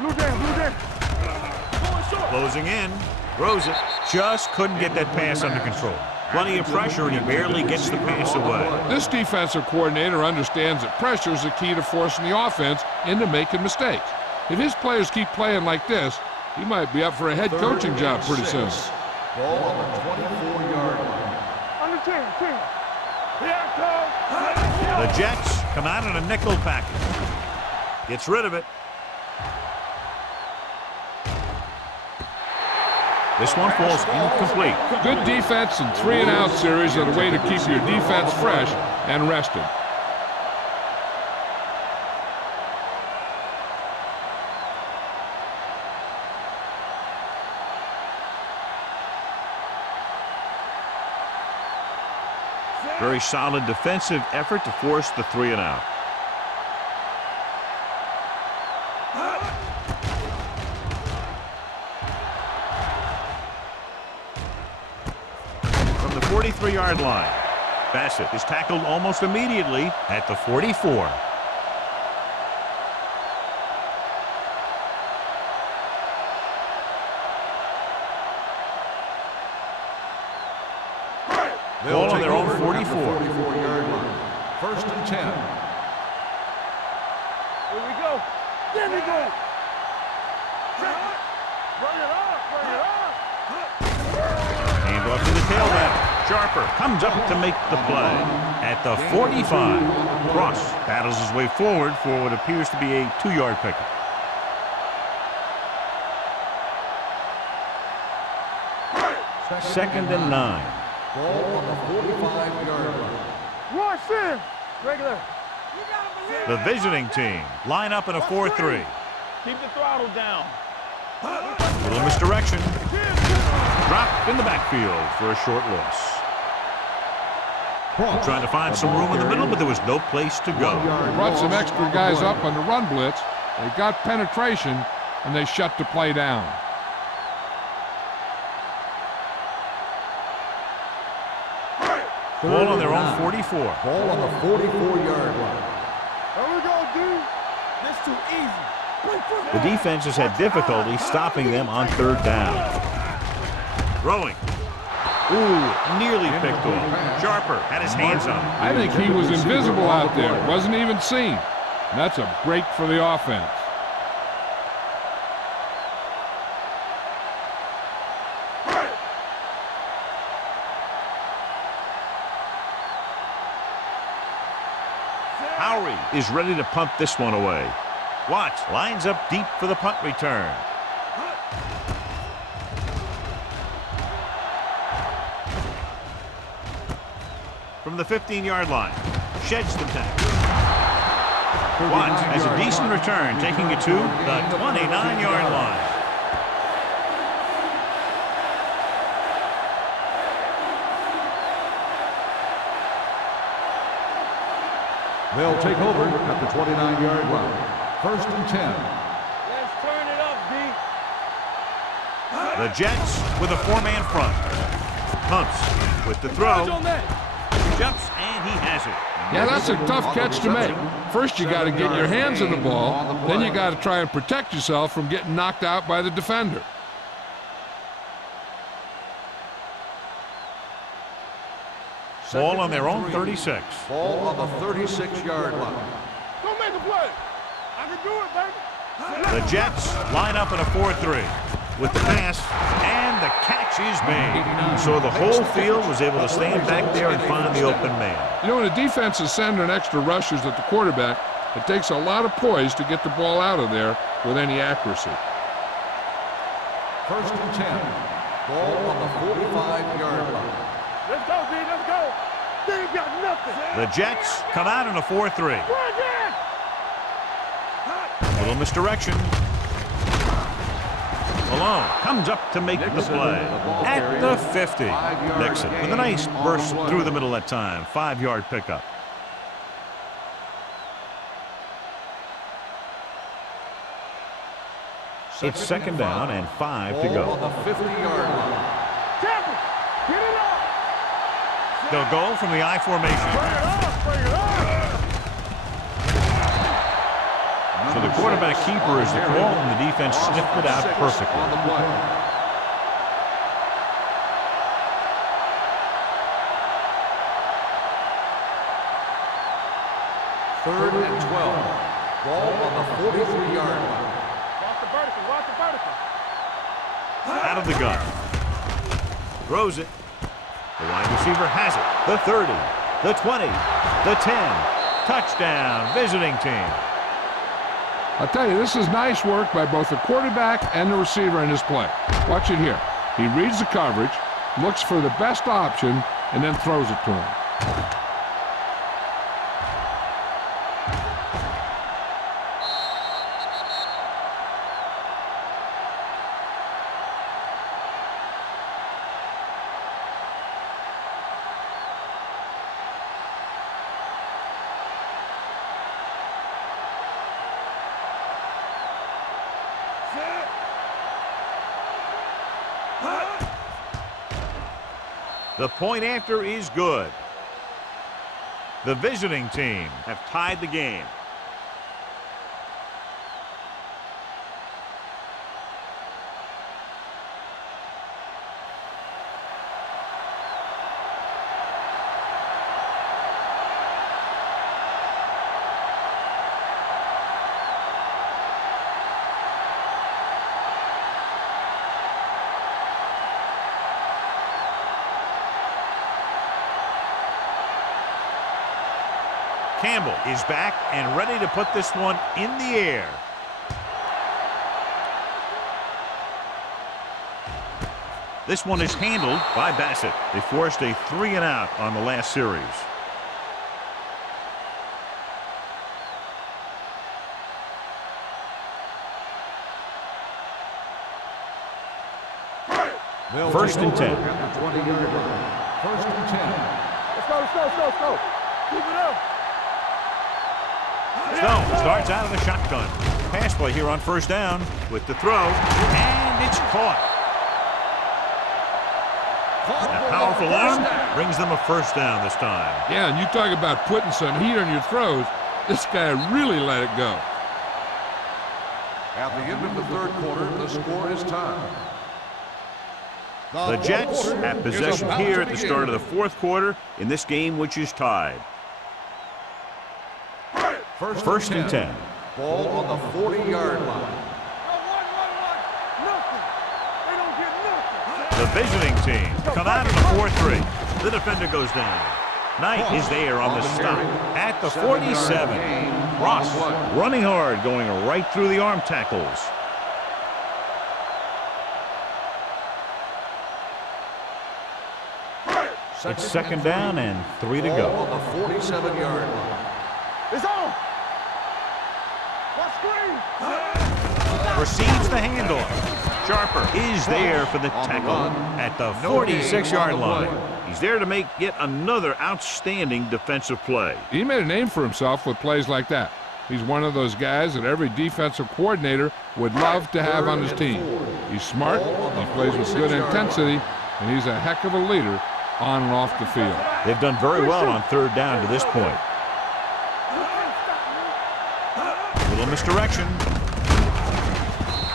Blue down. Going short. Closing in. Throws it. Just couldn't get that pass under control. Plenty of pressure, and he barely gets the pass away. This defensive coordinator understands that pressure is the key to forcing the offense into making mistakes. If his players keep playing like this, he might be up for a head coaching job pretty soon. Ball on the 24-yard line. Under 10. Here it comes. The Jets come out in a nickel package. Gets rid of it. This one falls incomplete. Good defense and 3-and-out series are the way to keep your defense fresh and rested. Very solid defensive effort to force the 3-and-out. From the 43-yard line, Bassett is tackled almost immediately at the 44. Ball on their own 44. 44-yard line. First and 10. Here we go. There we go. Bring it up. Bring it up. Hand off to the tailback. Sharper comes up to make the play at the 45. Cross battles his way forward for what appears to be a 2-yard pickup. Second and 9. Ball on the 45-yard line. Rush in. Regular. The visiting team line up in a 4-3. Keep the throttle down. Little misdirection. Drop in the backfield for a short loss. Trying to find some room in the middle, but there was no place to go. Brought some extra guys up on the run blitz. They got penetration, and they shut the play down. Ball on their own 44. Ball on the 44-yard line. There we go, dude. This too easy. The defense has had difficulty stopping them on 3rd down. Throwing. Ooh, nearly picked off. Sharper had his hands on it. I think he was invisible out there. Wasn't even seen. And that's a break for the offense. Howery is ready to punt this one away. Watts lines up deep for the punt return. From the 15-yard line, sheds the tackle. Watts has a decent return, taking it to the 29-yard line. They'll take over at the 29-yard line. First and 10. Let's turn it up, D. The Jets with a 4-man front. Pumps with the throw. Jumps, and he has it. Yeah, that's a tough catch to make. First, you got to get your hands on the ball. Then you got to try and protect yourself from getting knocked out by the defender. Ball on their own 36. Ball on the 36-yard line. Go make a play. I can do it, baby. The Jets line up in a 4-3 with the pass, and the catch is made. So the whole field was able to stand back there and find the open man. You know, when a defense is sending extra rushers at the quarterback, it takes a lot of poise to get the ball out of there with any accuracy. First and 10. Ball on the 45-yard line. Let's go, D. Let's go. They ain't got nothing. The Jets come out in a 4-3. Little misdirection. Malone comes up to make the play at the 50. Nixon with a nice burst through the middle that time. 5-yard pickup. It's second down and 5 to Ball go. on the 50-yard line. Temple, get it up. They'll go from the I formation. Bring it up. Bring it up. So the quarterback keeper is the call, and the defense sniffed it out perfectly. On the play. Third and 12. Ball on the 43-yard line. Watch the vertical. Watch the vertical. Out of the gun. Throws it. The wide receiver has it. The 30, the 20, the 10. Touchdown, visiting team. I'll tell you, this is nice work by both the quarterback and the receiver in this play. Watch it here. He reads the coverage, looks for the best option, and then throws it to him. The point after is good. The visiting team have tied the game. Campbell is back and ready to put this one in the air. This one is handled by Bassett. They forced a 3-and-out on the last series. First and 10. At the 20-yard line. First and 10. Let's go, let's go, let's go, let's go. Keep it up. Stone starts out of the shotgun. Pass play here on first down with the throw, and it's caught. A powerful arm brings them a first down this time. Yeah, and you talk about putting some heat on your throws. This guy really let it go. At the end of the third quarter, the score is tied. The Jets have possession here at the start of the fourth quarter in this game, which is tied. First and 10. Ball on the 40-yard line. The visiting team come out of the 4-3. The defender goes down. Knight is there on the stop at the 47. Ross running hard, going right through the arm tackles. It's second down and 3 to go. On the 47-yard line. It's on. What screen? Receives the handoff. Sharper is there for the tackle at the 46-yard line. He's there to make yet another outstanding defensive play. He made a name for himself with plays like that. He's one of those guys that every defensive coordinator would love to have on his team. He's smart, he plays with good intensity, and he's a heck of a leader on and off the field. They've done very well on third down to this point. Little misdirection.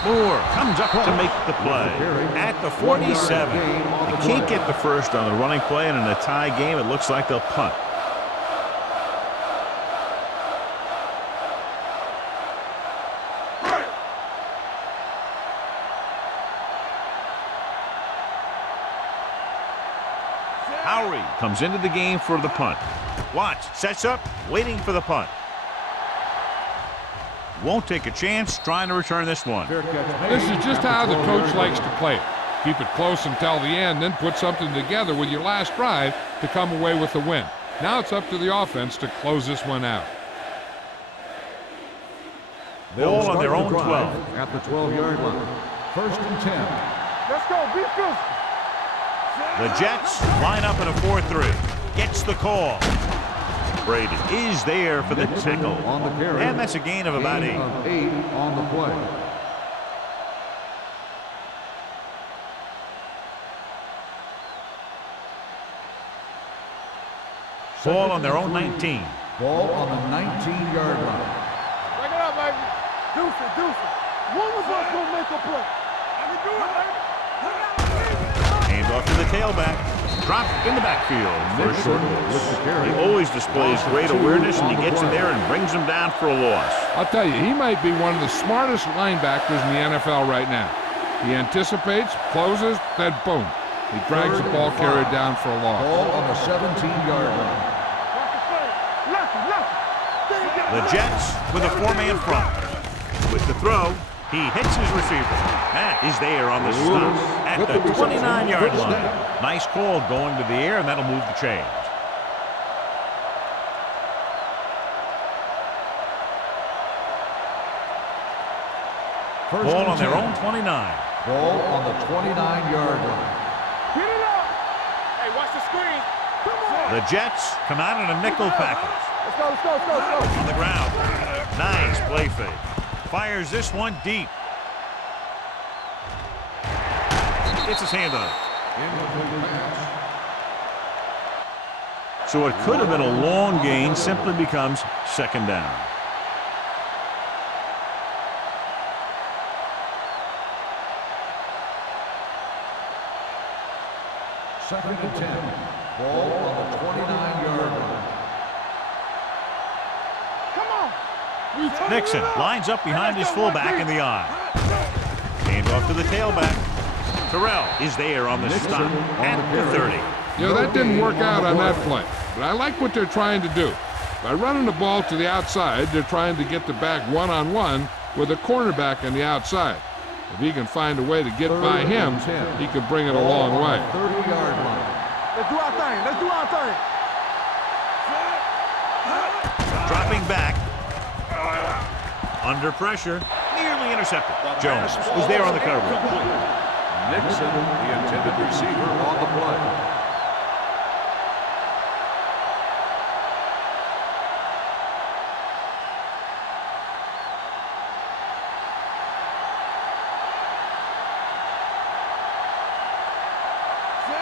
Moore comes up to make the play at the 47. They can't get the first on the running play, and in a tie game, it looks like they'll punt. Howry comes into the game for the punt. Watts sets up, waiting for the punt. Won't take a chance trying to return this one. This is just how the coach likes to play it. Keep it close until the end, then put something together with your last drive to come away with the win. Now it's up to the offense to close this one out. Ball on their own 12. At the 12-yard line. First and 10. Let's go, be physical. The Jets line up in a 4-3. Gets the call. Brady is there for the tackle. On the carry. And that's a gain of about 8. Of 8 on the play. Ball on their own 19. Ball on the 19-yard line. Break it up, baby. Deuce it, deuce it. One of us gonna make a play. I can do it, baby. Hands off to the tailback. Dropped in the backfield for a short loss. He always displays great awareness, and he gets in there and brings him down for a loss. I'll tell you, he might be one of the smartest linebackers in the NFL right now. He anticipates, closes, then boom. He drags the ball carrier down for a loss. Ball on the 17-yard line. The Jets with a 4-man front. With the throw, he hits his receiver. Matt is there on the stop at the 29-yard line. Nice call going to the air, and that'll move the chains. Ball on their own 29. Ball on the 29-yard line. Get it up. Hey, watch the screen. Come on. The Jets come out in a nickel package. Let's go, let's go, let's go, let's go. On the ground. Nice play fake. Fires this one deep. Gets his hand on it. So it could have been a long gain, simply becomes second down. Second and 10. Ball on the 29-yard line. Come on. Nixon lines up behind his fullback in the eye. Hand off to the tailback. Terrell is there on the stop at the 30. You know, that didn't work out on that play, but I like what they're trying to do. By running the ball to the outside, they're trying to get the back one-on-one with a cornerback on the outside. If he can find a way to get by him, he could bring it a long way. 30-yard line. Let's do our thing. Let's do our thing. Dropping back. Under pressure. Nearly intercepted. Jones was there on the coverage. Nixon, the intended receiver, on the play.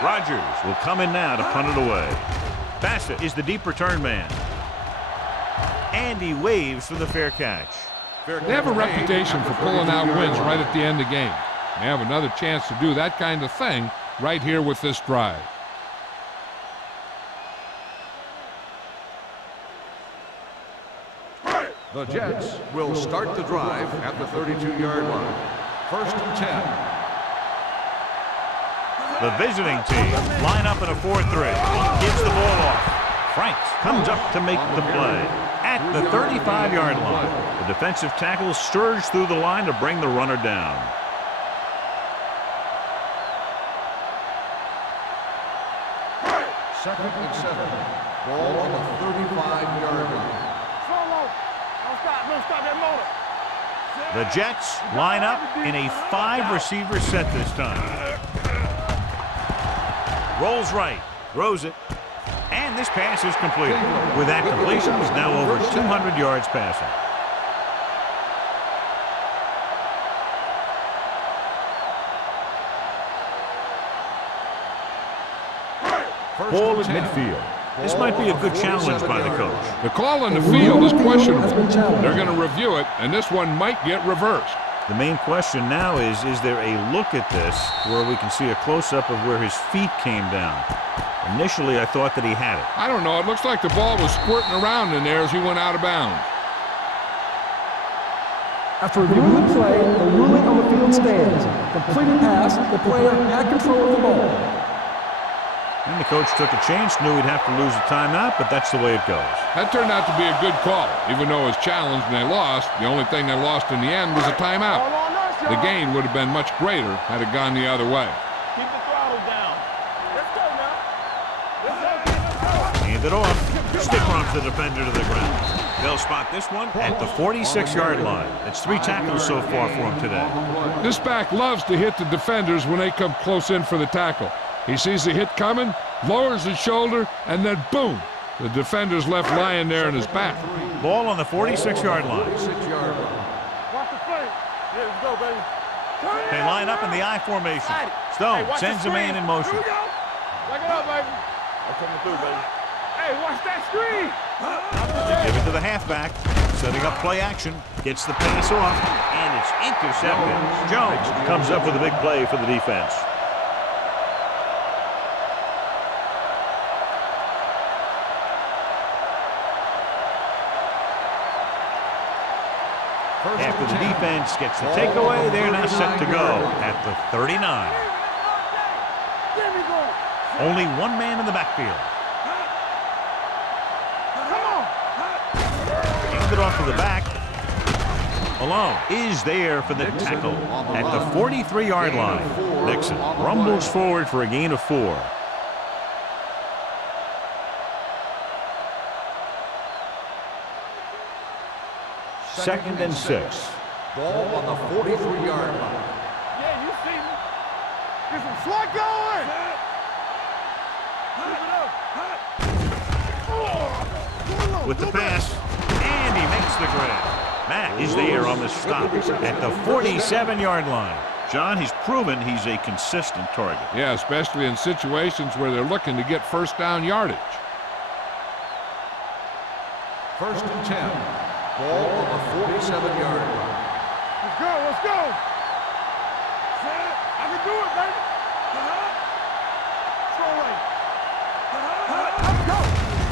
Rogers will come in now to punt it away. Bassett is the deep return man. And he waves for the fair catch. They have a reputation for pulling out wins right at the end of games. They have another chance to do that kind of thing right here with this drive. The Jets will start the drive at the 32-yard line. First and 10. The visiting team line up in a 4-3. Gives the ball off. Franks comes up to make the play at the 35-yard line. The defensive tackle surged through the line to bring the runner down. Second and 7. Ball on the 35-yard line. Don't stop that motor. The Jets line up in a 5-receiver set this time. Rolls right, throws it, and this pass is completed. With that completion, he's now over 200 yards passing. Ball at midfield. This might be a good challenge by the coach. The call on the field is questionable. They're going to review it, and this one might get reversed. The main question now is there a look at this where we can see a close-up of where his feet came down? Initially, I thought that he had it. I don't know. It looks like the ball was squirting around in there as he went out of bounds. After reviewing the play, the ruling on the field stands. Completed pass, the player had control of the ball. And the coach took a chance, knew he'd have to lose a timeout, but that's the way it goes. That turned out to be a good call. Even though it was challenged and they lost, the only thing they lost in the end was a timeout. The gain would have been much greater had it gone the other way. Keep the throttle down. Let's go now. Hand it off. Stick runs the defender to the ground. They'll spot this one at the 46-yard line. That's 3 tackles so far for him today. This back loves to hit the defenders when they come close in for the tackle. He sees the hit coming, lowers his shoulder, and then boom, the defender's left lying there in his back. Ball on the 46-yard line. 46-yard line. Watch the play. Yeah, let's go, baby. They line up in the I formation. Stone sends a man in motion. Here we go. Back it up, baby. I'm coming through, baby. Hey, watch that screen. Give it to the halfback. Setting up play action. Gets the pass off, and it's intercepted. Jones comes up with a big play for the defense. After the defense gets the takeaway, they're now set to go at the 39. Only one man in the backfield. Hand it off to the back. Malone is there for the tackle at the 43-yard line. Nixon rumbles forward for a gain of 4. Second and 6. Ball on the 43-yard line. Yeah, you see me. Get some swat going. With the pass, and he makes the grab. Matt is there on the stop at the 47-yard line. John, he's proven he's a consistent target. Yeah, especially in situations where they're looking to get first down yardage. First and 10. Ball on the 47-yard line. Let's go, let's go. I can do it, baby. Throw right.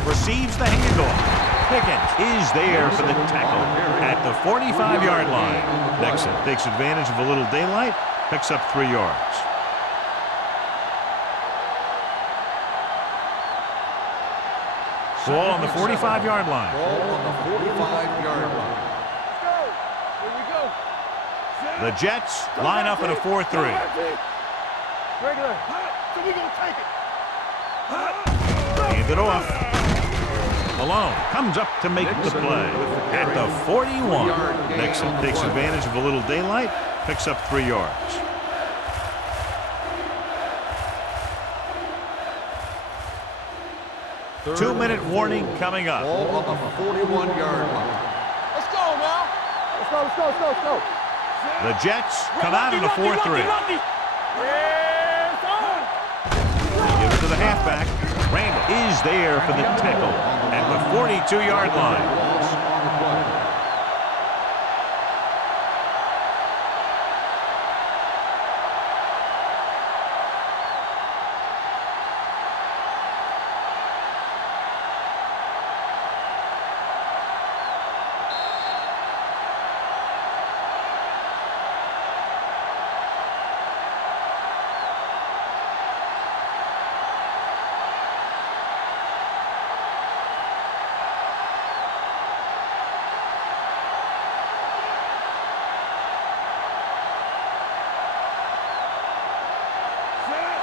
Receives the handoff. Pickens is there for the tackle at the 45-yard line. Nixon takes advantage of a little daylight, picks up 3 yards. Ball on the 45-yard line. Ball on the 45-yard line. Let's go. Here we go. The Jets line up in a 4-3. Regular. So we gonna take it. Hand it off. Malone comes up to make the play at the 41. Nixon takes advantage of a little daylight, picks up 3 yards. Two-minute warning coming up. Ball on the 41-yard line. Let's go now. Let's go, let's go, let's go, let's go. The Jets come out in a 4-3. Yes, on. Give it to the halfback. Randall is there for the tackle at the 42-yard line. Loss on the play.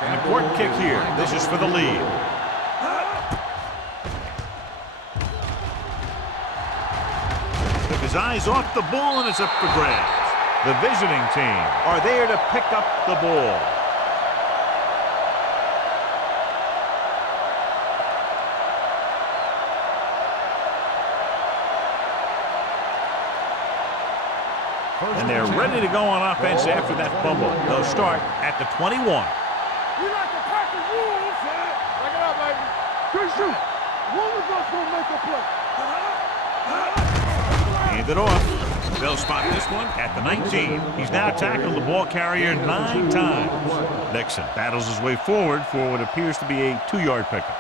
An important kick here. This is for the lead. Took his eyes off the ball and it's up for grabs. The visiting team are there to pick up the ball. And they're ready to go on offense after that fumble. They'll start at the 21. You like to practice rules, man. Back it up, baby. Good shoot. One of us gonna make a play. Hand it off. They'll spot this one at the 19. He's now tackled the ball carrier 9 times. Nixon battles his way forward for what appears to be a 2-yard pickup.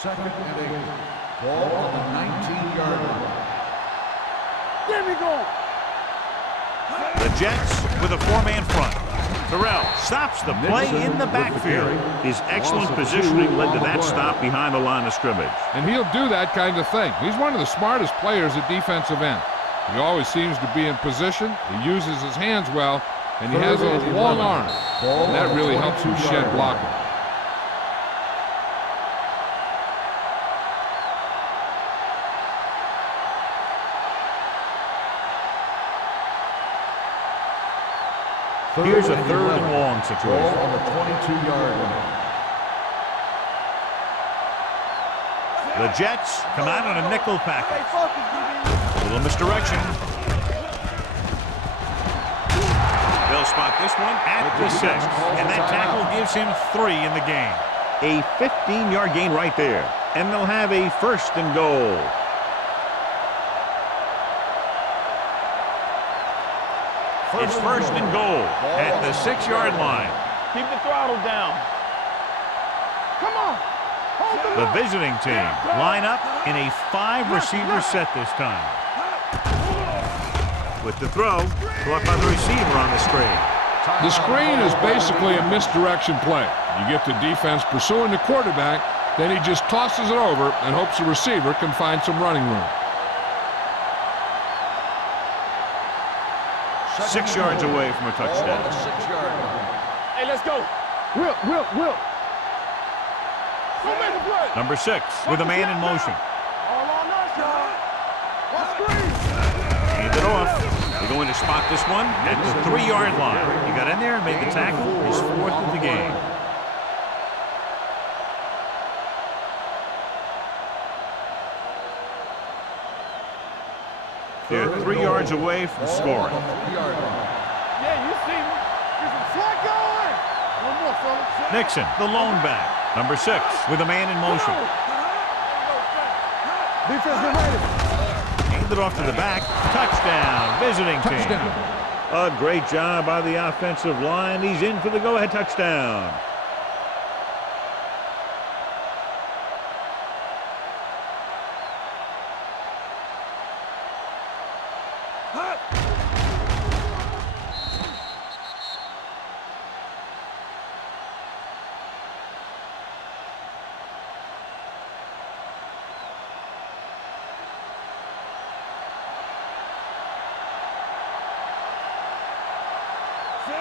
Second and 8. Ball on the 19-yard line. There we go. The Jets with a 4-man front. Terrell stops the play in the backfield. His excellent positioning led to that stop behind the line of scrimmage. And he'll do that kind of thing. He's one of the smartest players at defensive end. He always seems to be in position. He uses his hands well, and he has those long arms. And that really helps him shed blocking. Here's a 3rd and long situation. Ball on the 22-yard line. The Jets come out on a nickel package. Little misdirection. They'll spot this one at the 6, and that tackle gives him 3 in the game. A 15-yard gain right there, and they'll have a 1st and goal. It's 1st and goal at the 6-yard line. Keep the throttle down. Come on. Hold the The visiting team line up in a 5-receiver set this time. With the throw, caught by the receiver on the screen. The screen is basically a misdirection play. You get the defense pursuing the quarterback, Then he just tosses it over and hopes the receiver can find some running room. 6 yards away from a touchdown. 6-yard line. Hey, let's go. Will. Go make a play. Number 6 with a man in motion. All on us, y'all. One screen. Hand it off. They're going to spot this one at the 3-yard line. He got in there and made the tackle. His 4th of the game. They're 3 yards away from scoring. Yeah, you see me. There's a slot going. One more, fella. Nixon, the lone back. Number 6 with a man in motion. Defense, get ready. Hand it off to the back. Touchdown, visiting team. A great job by the offensive line. He's in for the go-ahead touchdown.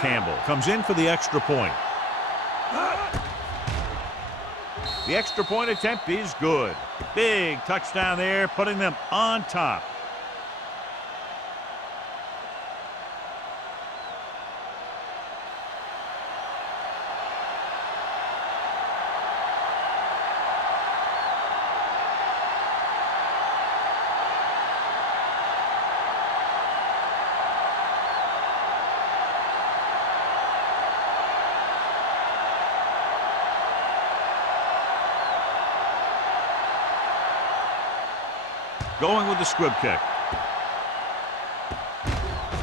Campbell comes in for the extra point. The extra point attempt is good. Big touchdown there, putting them on top. Going with the squib kick.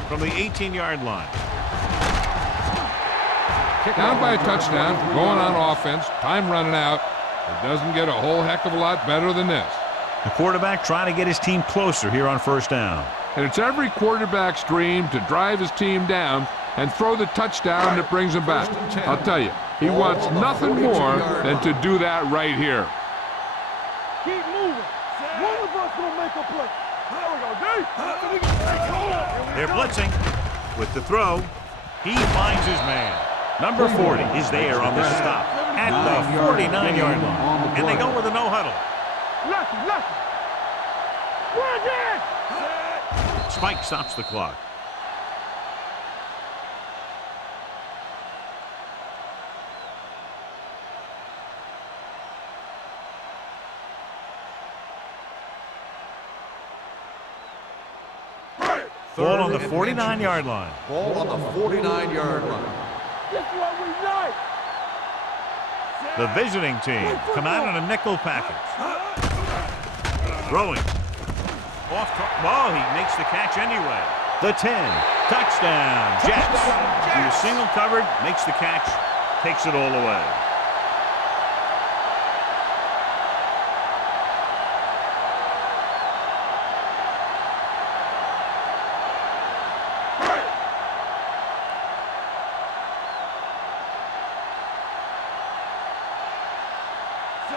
From the 18-yard line. Down by a touchdown, going on offense, time running out. It doesn't get a whole heck of a lot better than this. The quarterback trying to get his team closer here on first down. And it's every quarterback's dream to drive his team down and throw the touchdown that brings him back. I'll tell you, he wants nothing more than to do that right here. Keep moving. One of us gonna make a play. There we go, D. They're blitzing with the throw. He finds his man. Number 40 is there on the stop at the 49-yard line. And they go with a no-huddle. Lucky. We're again. Spike stops the clock. Ball on the 49-yard line. Ball on the 49-yard line. This is what we like. The visiting team come out in a nickel package. Throwing. Well, he makes the catch anyway. The 10. Touchdown. Jets. He's single covered, makes the catch, takes it all away.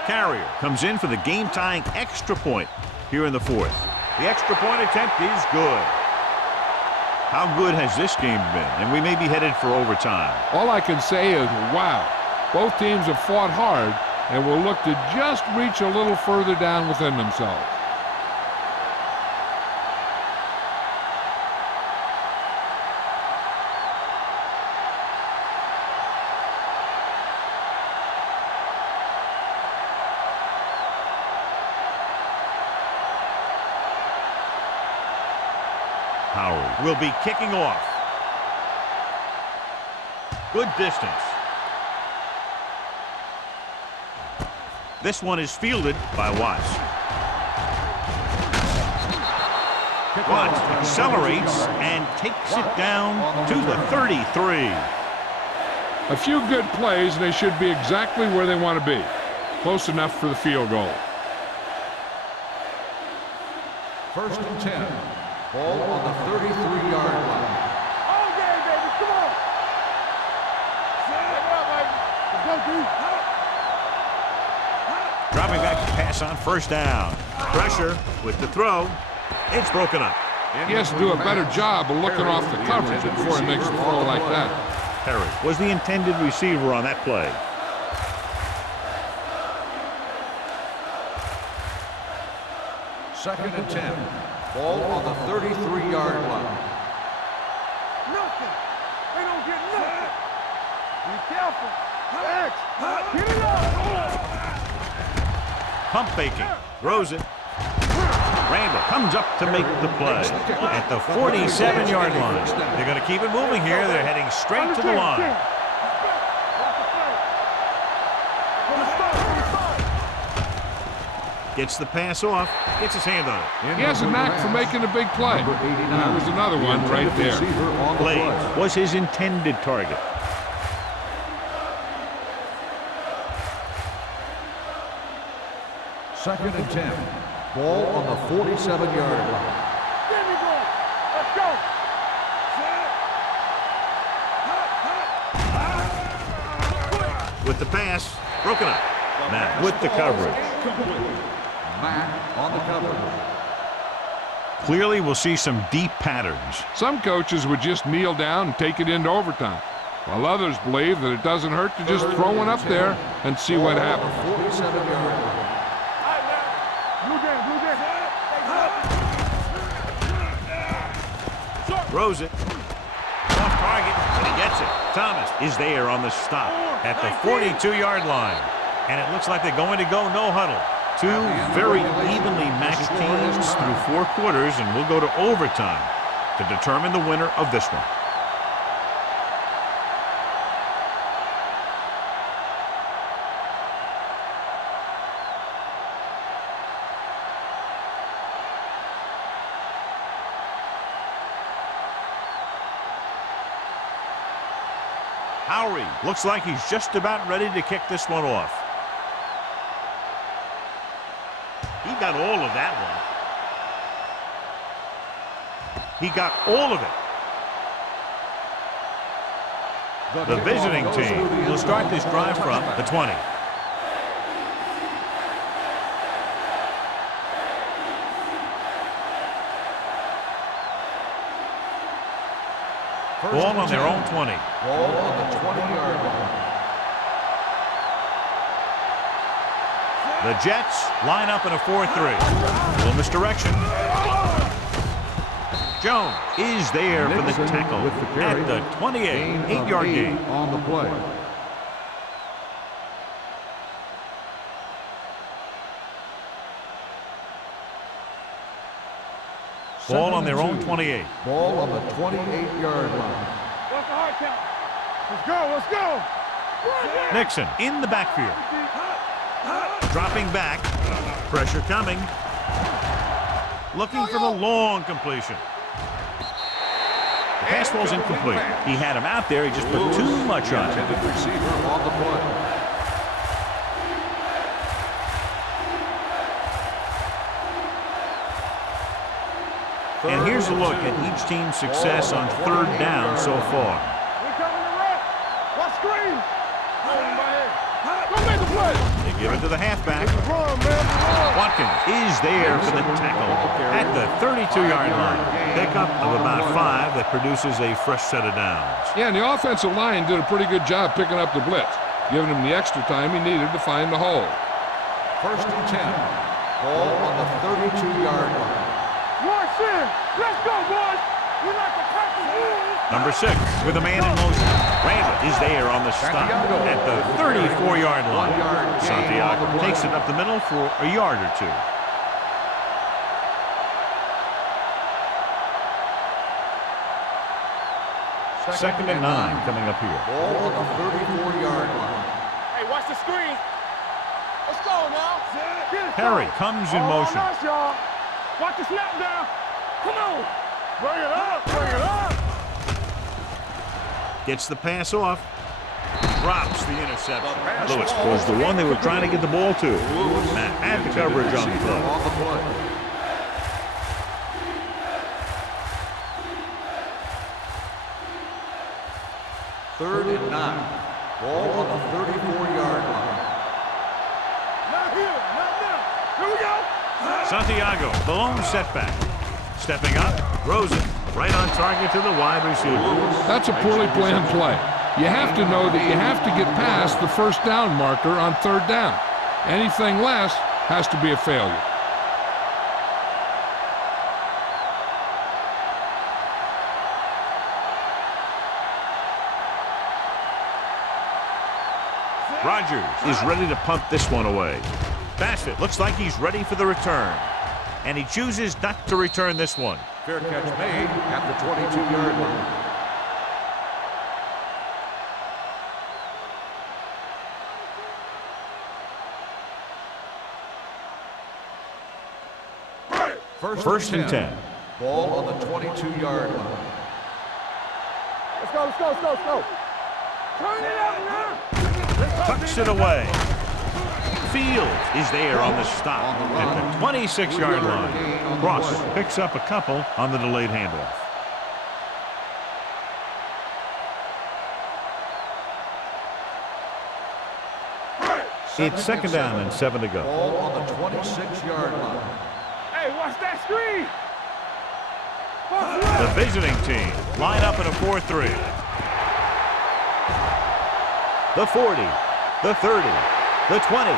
Carrier comes in for the game-tying extra point here in the 4th. The extra point attempt is good. How good has this game been? And we may be headed for overtime. All I can say is, wow. Both teams have fought hard and will look to just reach a little further down within themselves. Howard will be kicking off. Good distance. This one is fielded by Watts. Watts accelerates and takes it down to the 33. A few good plays, and they should be exactly where they want to be. Close enough for the field goal. 1st and 10. Ball on the 33-yard line. All game, baby. Come on. Take it up, baby. Let's go, D. Dropping back to pass on first down. Pressure with the throw. It's broken up. He has to do a better job of looking off the coverage before he makes a throw like that. Perry was the intended receiver on that play. Second and 10. Ball on the 33-yard line. Nothing. They don't get nothing. Be careful. X. Get it up. Pump faking. Throws it. Randall comes up to make the play at the 47-yard line. They're going to keep it moving here. They're heading straight to the line. Gets the pass off. Gets his hand on it. He has a knack for making a big play. That was another one right there. Blades was his intended target. Second and 10. Ball on the 47-yard line. There we go. Let's go. With the pass, broken up. Matt with the coverage. Matt on the coverage. Clearly, we'll see some deep patterns. Some coaches would just kneel down and take it into overtime, while others believe that it doesn't hurt to just throw one up there and see what happens. 47-yard line. Throws it. Off target, and he gets it. Thomas is there on the stop at the 42-yard line. And it looks like they're going to go no huddle. Two very evenly matched teams through 4 quarters, and we'll go to overtime to determine the winner of this one. Howery looks like he's just about ready to kick this one off. He got all of that one. He got all of it. The visiting team will start this drive from the 20. Ball on their own 20. Ball on the 20-yard line. The Jets line up in a 4-3. Little misdirection. Jones is there for the tackle at the 28. 8-yard gain. On the play. Ball on their own 28. Ball on the 28-yard line. What's the hard count? Let's go, let's go. Nixon in the backfield. Dropping back. Pressure coming. Looking for the long completion. The pass ball's incomplete. He had him out there. He just put too much on it. Intended receiver on the play. And here's a look at each team's success on 3rd down so far. We coming to rep. Watch screen. Go make a play. They give it to the halfback. Run, man. Run. Watkins is there for the tackle at the 32-yard line. Pickup of about 5 that produces a fresh set of downs. Yeah, and the offensive line did a pretty good job picking up the blitz, giving him the extra time he needed to find the hole. First and 10. Ball on the 32-yard line. Watch in. Let's go, boys. We like to practice rules. Number 6 with a man in motion. Randall is there on the stop at the 34-yard line. Santiago takes it up the middle for a yard or 2. Second and 9 coming up here. Ball on the 34-yard line. Hey, watch the screen. Let's go now. Get it, Perry comes in motion. Nice, y'all. Watch the snap down. Come on. Bring it up. Bring it up. Gets the pass off. Drops the interception. Lewis was the one they were trying to get the ball to. Matt had the coverage on the play. On the play. Third and 9. Ball on the 34-yard line. Not here. Here we go. Santiago, the lone setback. Stepping up, throws it right on target to the wide receiver. That's a poorly planned play. You have to know that you have to get past the first down marker on third down. Anything less has to be a failure. Rodgers is ready to punt this one away. Bassett looks like he's ready for the return. And he chooses not to return this one. Fair catch made at the 22-yard line. First and 10. Ball on the 22-yard line. Let's go, let's go, let's go, let's go. Turn it up now. Tucks it away. Fields is there on the stop at the 26-yard line. Ross picks up a couple on the delayed handoff. It's second down and 7 to go. Ball on the 26-yard line. Hey, watch that screen. The visiting team line up in a 4-3. The 40, the 30, the 20,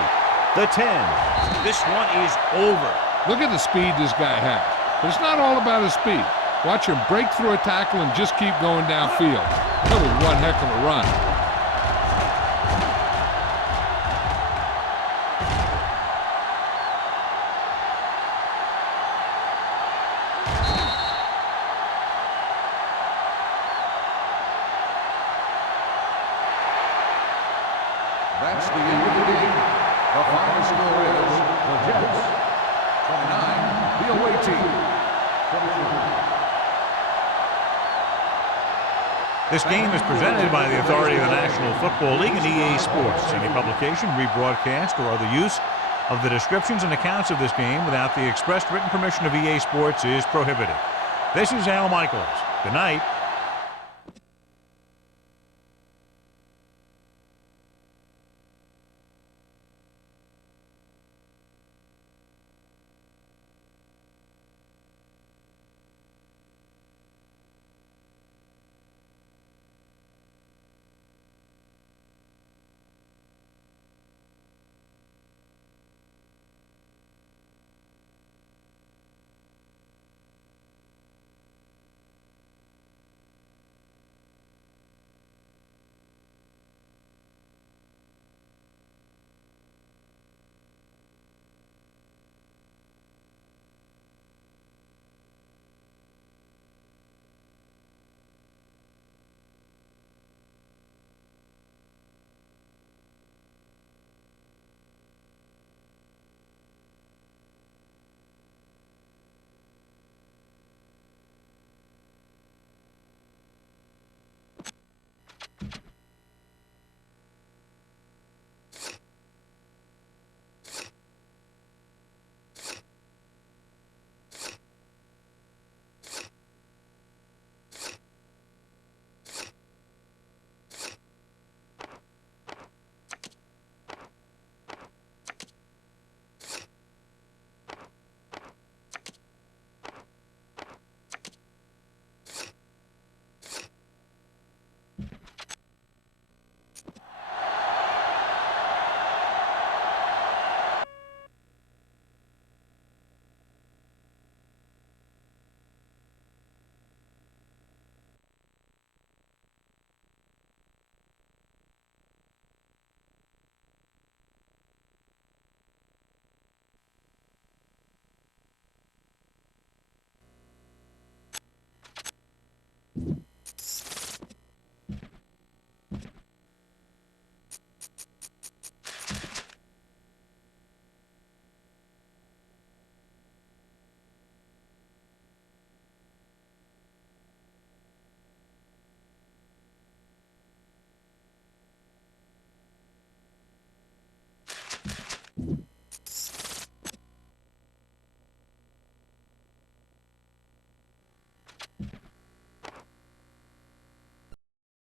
the 10. This one is over. Look at the speed this guy has. But it's not all about his speed. Watch him break through a tackle and just keep going downfield. That was one heck of a run. That's the end of the game. The final score is the Jets 29, the away team 22. This game is presented by the authority of the National Football League and EA Sports. Any publication, rebroadcast, or other use of the descriptions and accounts of this game without the expressed written permission of EA Sports is prohibited. This is Al Michaels. Good night.